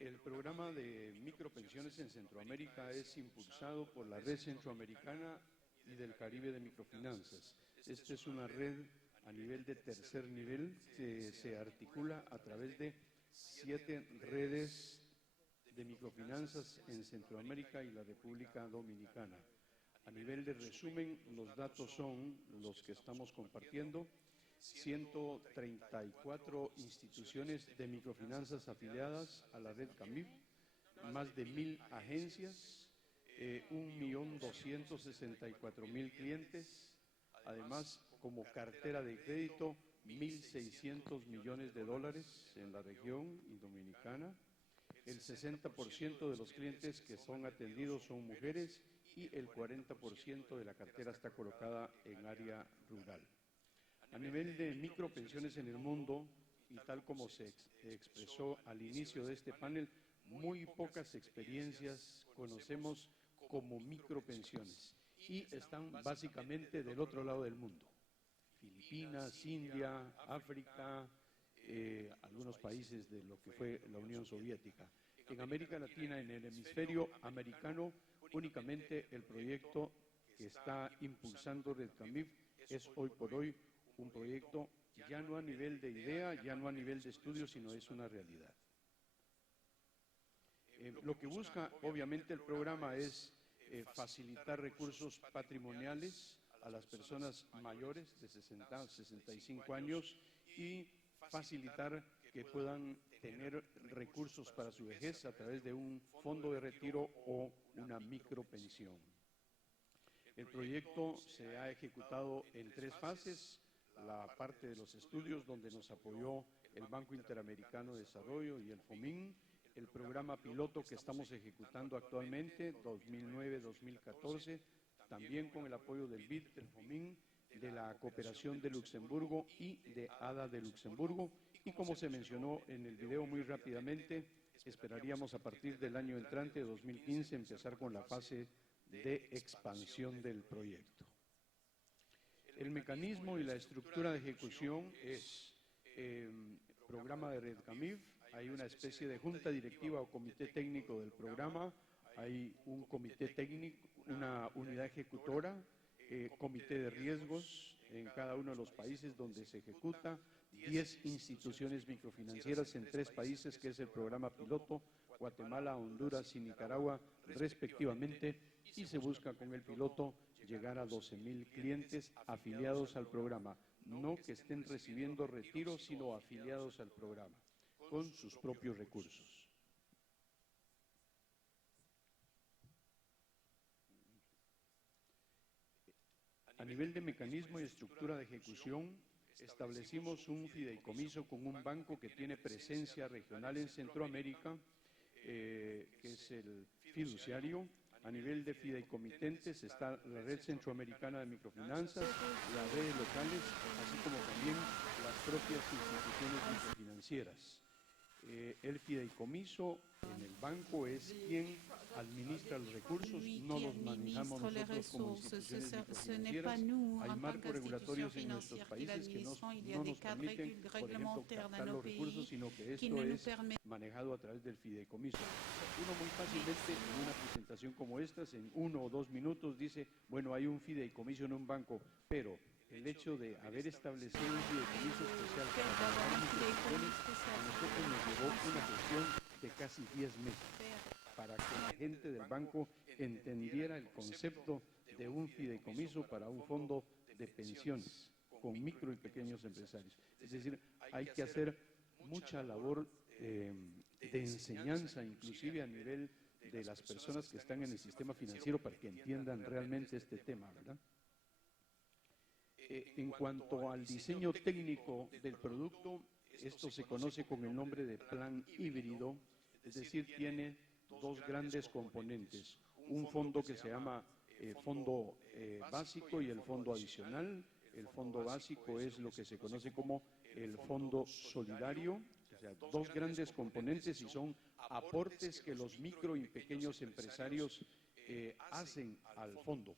El programa de micropensiones en Centroamérica es impulsado por la Red Centroamericana y del Caribe de Microfinanzas. Esta es una red a nivel de tercer nivel que se articula a través de 7 redes de microfinanzas en Centroamérica y la República Dominicana. A nivel de resumen, los datos son los que estamos compartiendo. 134 instituciones de microfinanzas afiliadas a la red CAMIF, más de 1.000 agencias, 1.264.000 clientes, además como cartera de crédito 1.600 millones de dólares en la región y dominicana. El 60% de los clientes que son atendidos son mujeres y el 40% de la cartera está colocada en área rural. A nivel de micropensiones en el mundo, y tal como se expresó al inicio de este panel, muy pocas experiencias conocemos como micropensiones y están básicamente del otro lado del mundo. Filipinas, India, África, algunos países de lo que fue la Unión Soviética. En América Latina, en el hemisferio americano, únicamente el proyecto que está impulsando Red CAMIF es hoy por hoy un proyecto ya no a nivel de idea, ya no a nivel de estudio, sino es una realidad. Lo que busca, obviamente, el programa es facilitar recursos patrimoniales a las personas mayores de 60 a 65 años y facilitar que puedan tener recursos para su vejez a través de un fondo de retiro o una micropensión. El proyecto se ha ejecutado en 3 fases. La parte de los estudios, donde nos apoyó el Banco Interamericano de Desarrollo y el FOMIN, el programa piloto que estamos ejecutando actualmente, 2009-2014, también con el apoyo del BID, del FOMIN, de la Cooperación de Luxemburgo y de ADA de Luxemburgo, y como se mencionó en el video muy rápidamente, esperaríamos a partir del año entrante, 2015, empezar con la fase de expansión del proyecto. El mecanismo y la estructura de ejecución es programa de Red CAMIF, hay una especie de junta directiva o comité técnico del programa, hay un comité técnico, una unidad ejecutora, comité de riesgos en cada uno de los países donde se ejecuta, 10 instituciones microfinancieras en 3 países, que es el programa piloto, Guatemala, Honduras y Nicaragua, respectivamente, y se busca con el piloto llegar a 12.000 clientes afiliados al programa, no que estén recibiendo retiros, sino afiliados al programa, con sus propios recursos. A nivel de mecanismo y estructura de ejecución, establecimos un fideicomiso con un banco que tiene presencia regional en Centroamérica, que es el fiduciario. A nivel de fideicomitentes está la Red Centroamericana de Microfinanzas, las redes locales, así como también las propias instituciones microfinancieras. El fideicomiso en el banco es quien administra los recursos, no los manejamos nosotros como instituciones microfinancieras. Hay marcos regulatorios en nuestros países que no nos permiten, por ejemplo, captar los recursos, sino que esto es manejado a través del fideicomiso. Uno muy fácilmente en una presentación como esta, en 1 o 2 minutos, dice, bueno, hay un fideicomiso en un banco, pero el hecho de haber establecido un fideicomiso especial para a nosotros nos llevó una gestión de casi 10 meses para que la gente del banco entendiera el concepto de un fideicomiso para un fondo de pensiones con micro y pequeños empresarios. Es decir, hay que hacer mucha labor de enseñanza, inclusive a nivel de las personas que están en el sistema financiero para que entiendan realmente este tema, ¿verdad? En cuanto al diseño técnico del producto, esto se conoce con el nombre de plan híbrido, es decir, tiene dos grandes componentes, un fondo que se llama fondo básico y el fondo adicional. El fondo básico es lo que se conoce como el fondo solidario, o sea, dos grandes componentes y son aportes que los micro y pequeños empresarios hacen al fondo.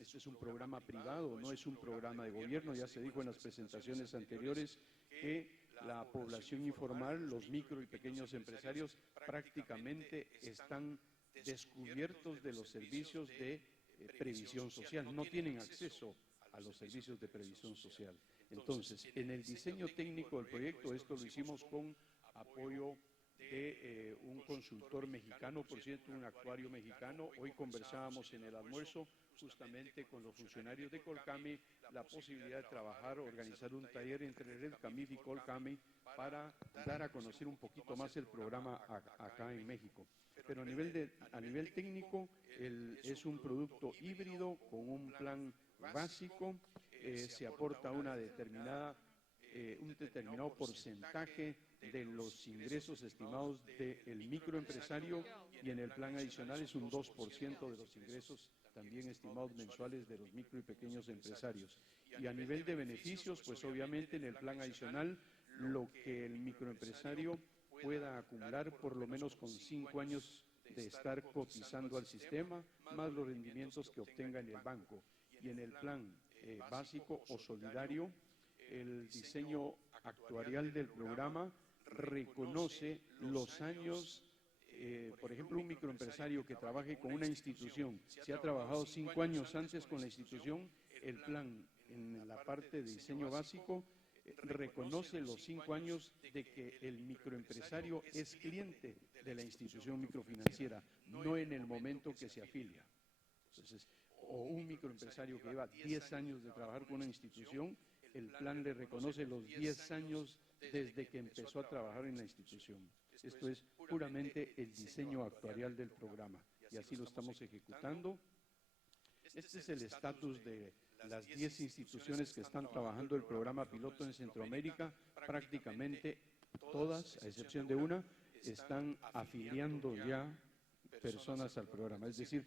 Este es un programa privado, no es un programa de gobierno. Ya se dijo en las presentaciones anteriores que la población informal, los micro y pequeños empresarios, prácticamente están descubiertos de los servicios de previsión social, no tienen acceso a los servicios de previsión social. Entonces, en el diseño técnico del proyecto, esto lo hicimos con apoyo de un consultor mexicano, por cierto, un actuario mexicano. Hoy conversábamos en el almuerzo justamente con los funcionarios de Colcami la posibilidad de trabajar, organizar un taller entre Red Camif y Colcami para dar a conocer un poquito más el programa acá en México. Pero a nivel técnico es un producto híbrido con un plan básico, se aporta un determinado porcentaje de los ingresos estimados del microempresario y en el plan adicional es un 2% de los ingresos también estimados mensuales de los micro y pequeños empresarios. Y a nivel de beneficios, pues obviamente en el plan adicional lo que el microempresario pueda acumular por lo menos con 5 años de estar cotizando al sistema, más los rendimientos que obtenga en el banco. Y en el plan básico o solidario, el diseño actuarial del programa reconoce los años, por ejemplo, un microempresario que trabaje con una institución, si ha trabajado 5 años antes con la institución, el plan en la parte de diseño básico reconoce los 5 años de que el microempresario es cliente de la institución microfinanciera, no en el momento que se afilia. Entonces, o un microempresario que lleva 10 años de trabajar con una institución, el plan le reconoce los 10 años desde que empezó a trabajar en la institución. Esto es puramente el diseño actuarial del programa y así lo estamos ejecutando. Este es el estatus de las 10 instituciones que están trabajando el programa piloto en Centroamérica. Prácticamente todas, a excepción de una, están afiliando ya personas al programa. Es decir,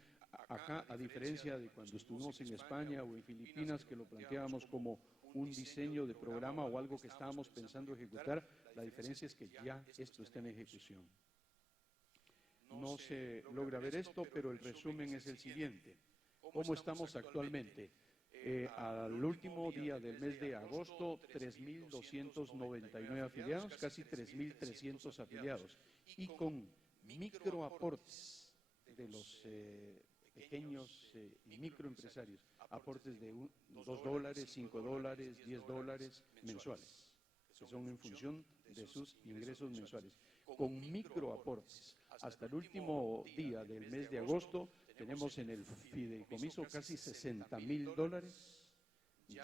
acá, a diferencia de cuando estuvimos en España o en Filipinas, que lo planteábamos como un diseño de programa o algo que estábamos pensando ejecutar, la diferencia es que ya esto está en ejecución. No se logra ver esto, pero el resumen es el siguiente. ¿Cómo estamos actualmente? Al último día del mes de agosto, 3.299 afiliados, casi 3.300 afiliados, y con microaportes de los pequeños y microempresarios, aportes de $2, $5, $10 mensuales, que son en función de sus ingresos mensuales. Con microaportes, hasta el último día del mes de agosto, tenemos en el fideicomiso casi $60.000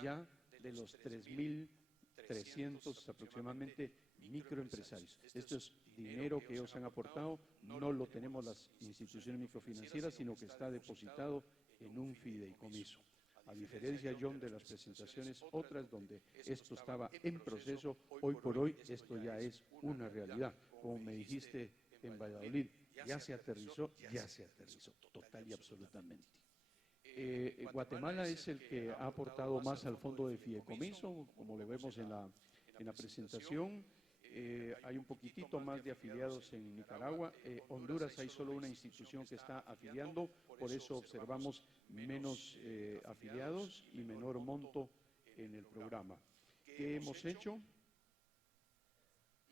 ya de los 3.300 aproximadamente microempresarios. Esto es dinero que ellos han aportado, no lo tenemos las instituciones microfinancieras, sino que está depositado en un fideicomiso. A diferencia, John, de las presentaciones otras donde esto estaba en proceso, hoy por hoy esto ya es una realidad. Como me dijiste en Valladolid, ya se aterrizó, total y absolutamente. Guatemala es el que ha aportado más al fondo de fideicomiso, como lo vemos en la presentación. hay un poquitito más de afiliados en Nicaragua. Honduras hay solo una institución que está afiliando, por eso observamos menos afiliados y menor monto en el programa. ¿Qué hemos hecho?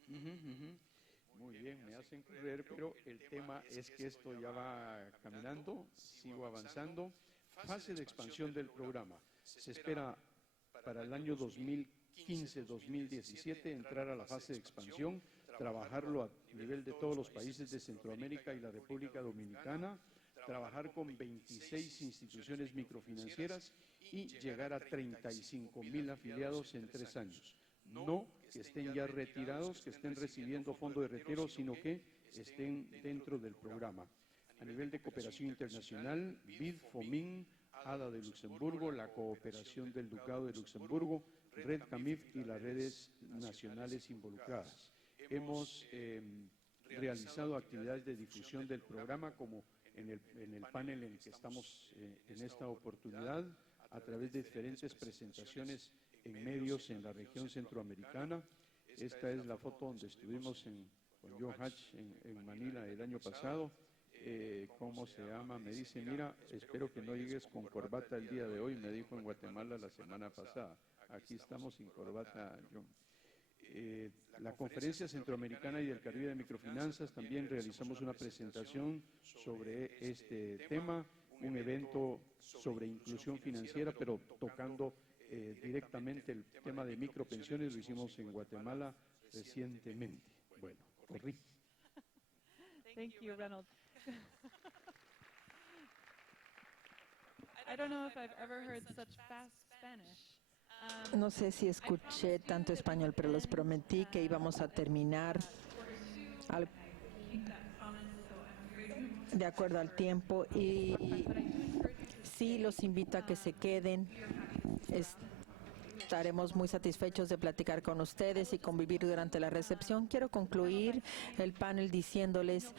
Muy bien, me hacen correr, pero el tema es que esto ya va caminando, sigo avanzando. Fase de expansión del programa. Se espera para el año 2015-2017 entrar a la fase de expansión, trabajarlo a nivel de todos los países de Centroamérica y la República Dominicana, trabajar con 26 instituciones microfinancieras y llegar a 35,000 afiliados en 3 años. No que estén ya retirados, que estén recibiendo fondo de retiro, sino que estén dentro del programa. A nivel de cooperación internacional, BID, FOMIN, ADA de Luxemburgo, la cooperación del Ducado de Luxemburgo, Red CAMIF y las redes nacionales involucradas. Hemos realizado actividades de difusión del programa, como en el panel en el que estamos en esta oportunidad, a través de diferentes presentaciones en medios en la región centroamericana. Esta es la foto donde estuvimos con John Hatch en Manila el año pasado. ¿Cómo se llama? Me dice, mira, espero que no llegues con corbata el día de hoy, me dijo en Guatemala la semana pasada. Aquí estamos sin corbata, John. La Conferencia Centroamericana y del Caribe de Microfinanzas, también realizamos una presentación sobre este tema, un evento sobre inclusión financiera, pero tocando directamente el tema de micropensiones, lo hicimos en Guatemala recientemente. Bueno, corrí. Thank you, Reynolds. I don't know if I've ever heard such fast Spanish. No sé si escuché tanto español, pero les prometí que íbamos a terminar de acuerdo al tiempo, y sí los invito a que se queden. Estaremos muy satisfechos de platicar con ustedes y convivir durante la recepción. Quiero concluir el panel diciéndoles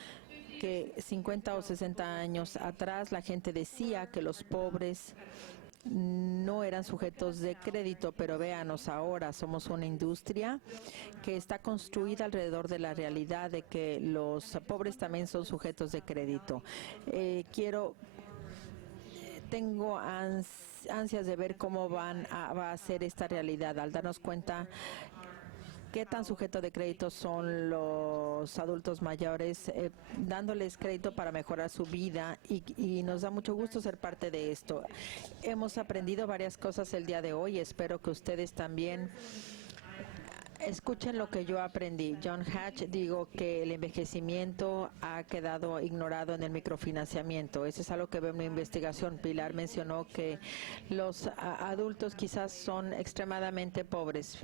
que 50 o 60 años atrás la gente decía que los pobres no eran sujetos de crédito, pero véanos ahora, somos una industria que está construida alrededor de la realidad de que los pobres también son sujetos de crédito. Tengo ansias de ver cómo va a ser esta realidad al darnos cuenta qué tan sujetos de crédito son los adultos mayores, dándoles crédito para mejorar su vida, y nos da mucho gusto ser parte de esto. Hemos aprendido varias cosas el día de hoy, espero que ustedes también escuchen lo que yo aprendí. John Hatch dijo que el envejecimiento ha quedado ignorado en el microfinanciamiento. Eso es algo que veo en mi investigación. Pilar mencionó que los adultos quizás son extremadamente pobres,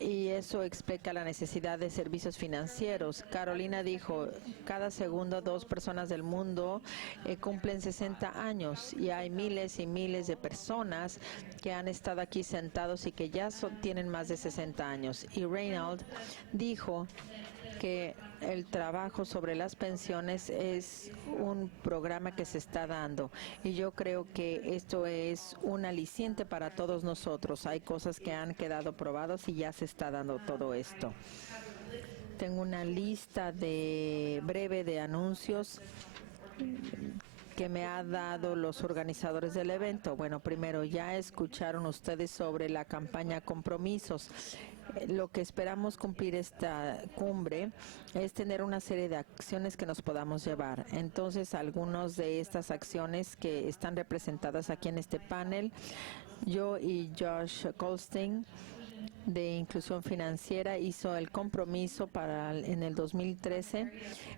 y eso explica la necesidad de servicios financieros. Carolina dijo, cada segundo 2 personas del mundo cumplen 60 años, y hay miles y miles de personas que han estado aquí sentados y que ya tienen más de 60 años. Y Reynolds dijo que el trabajo sobre las pensiones es un programa que se está dando, y yo creo que esto es un aliciente para todos nosotros. Hay cosas que han quedado probadas y ya se está dando todo esto. Tengo una lista breve de anuncios que me ha dado los organizadores del evento. Bueno, primero, ya escucharon ustedes sobre la campaña Compromisos. Lo que esperamos cumplir esta cumbre es tener una serie de acciones que nos podamos llevar. Entonces, algunas de estas acciones que están representadas aquí en este panel, yo y Josh Goldstein de Inclusión Financiera hizo el compromiso en el 2013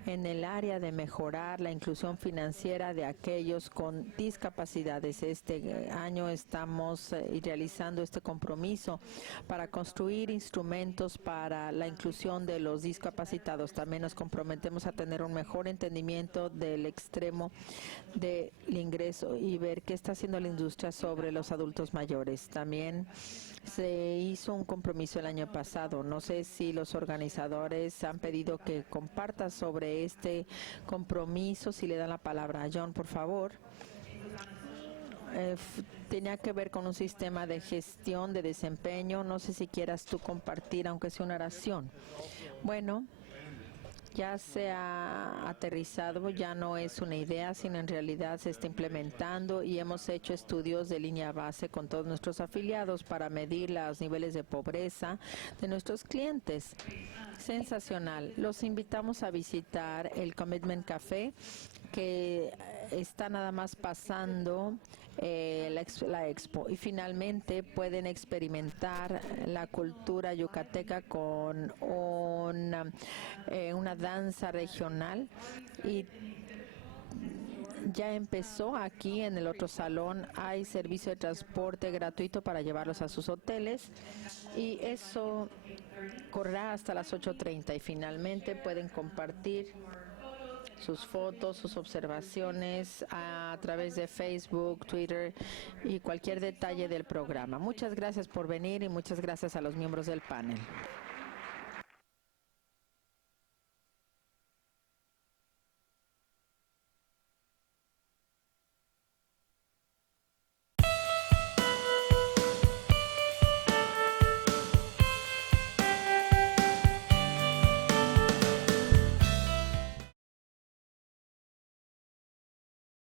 en el área de mejorar la inclusión financiera de aquellos con discapacidades. Este año estamos realizando este compromiso para construir instrumentos para la inclusión de los discapacitados. También nos comprometemos a tener un mejor entendimiento del extremo del ingreso y ver qué está haciendo la industria sobre los adultos mayores. También se hizo un compromiso el año pasado. No sé si los organizadores han pedido que comparta sobre este compromiso. Si le dan la palabra a John, por favor. tenía que ver con un sistema de gestión de desempeño. No sé si quieras tú compartir, aunque sea una oración. Bueno, ya se ha aterrizado, ya no es una idea, sino en realidad se está implementando y hemos hecho estudios de línea base con todos nuestros afiliados para medir los niveles de pobreza de nuestros clientes. Sensacional. Los invitamos a visitar el Commitment Café, que está nada más pasando la expo, y finalmente pueden experimentar la cultura yucateca con una danza regional, y ya empezó aquí en el otro salón. Hay servicio de transporte gratuito para llevarlos a sus hoteles y eso correrá hasta las 8:30 y finalmente pueden compartir sus fotos, sus observaciones a través de Facebook, Twitter y cualquier detalle del programa. Muchas gracias por venir y muchas gracias a los miembros del panel.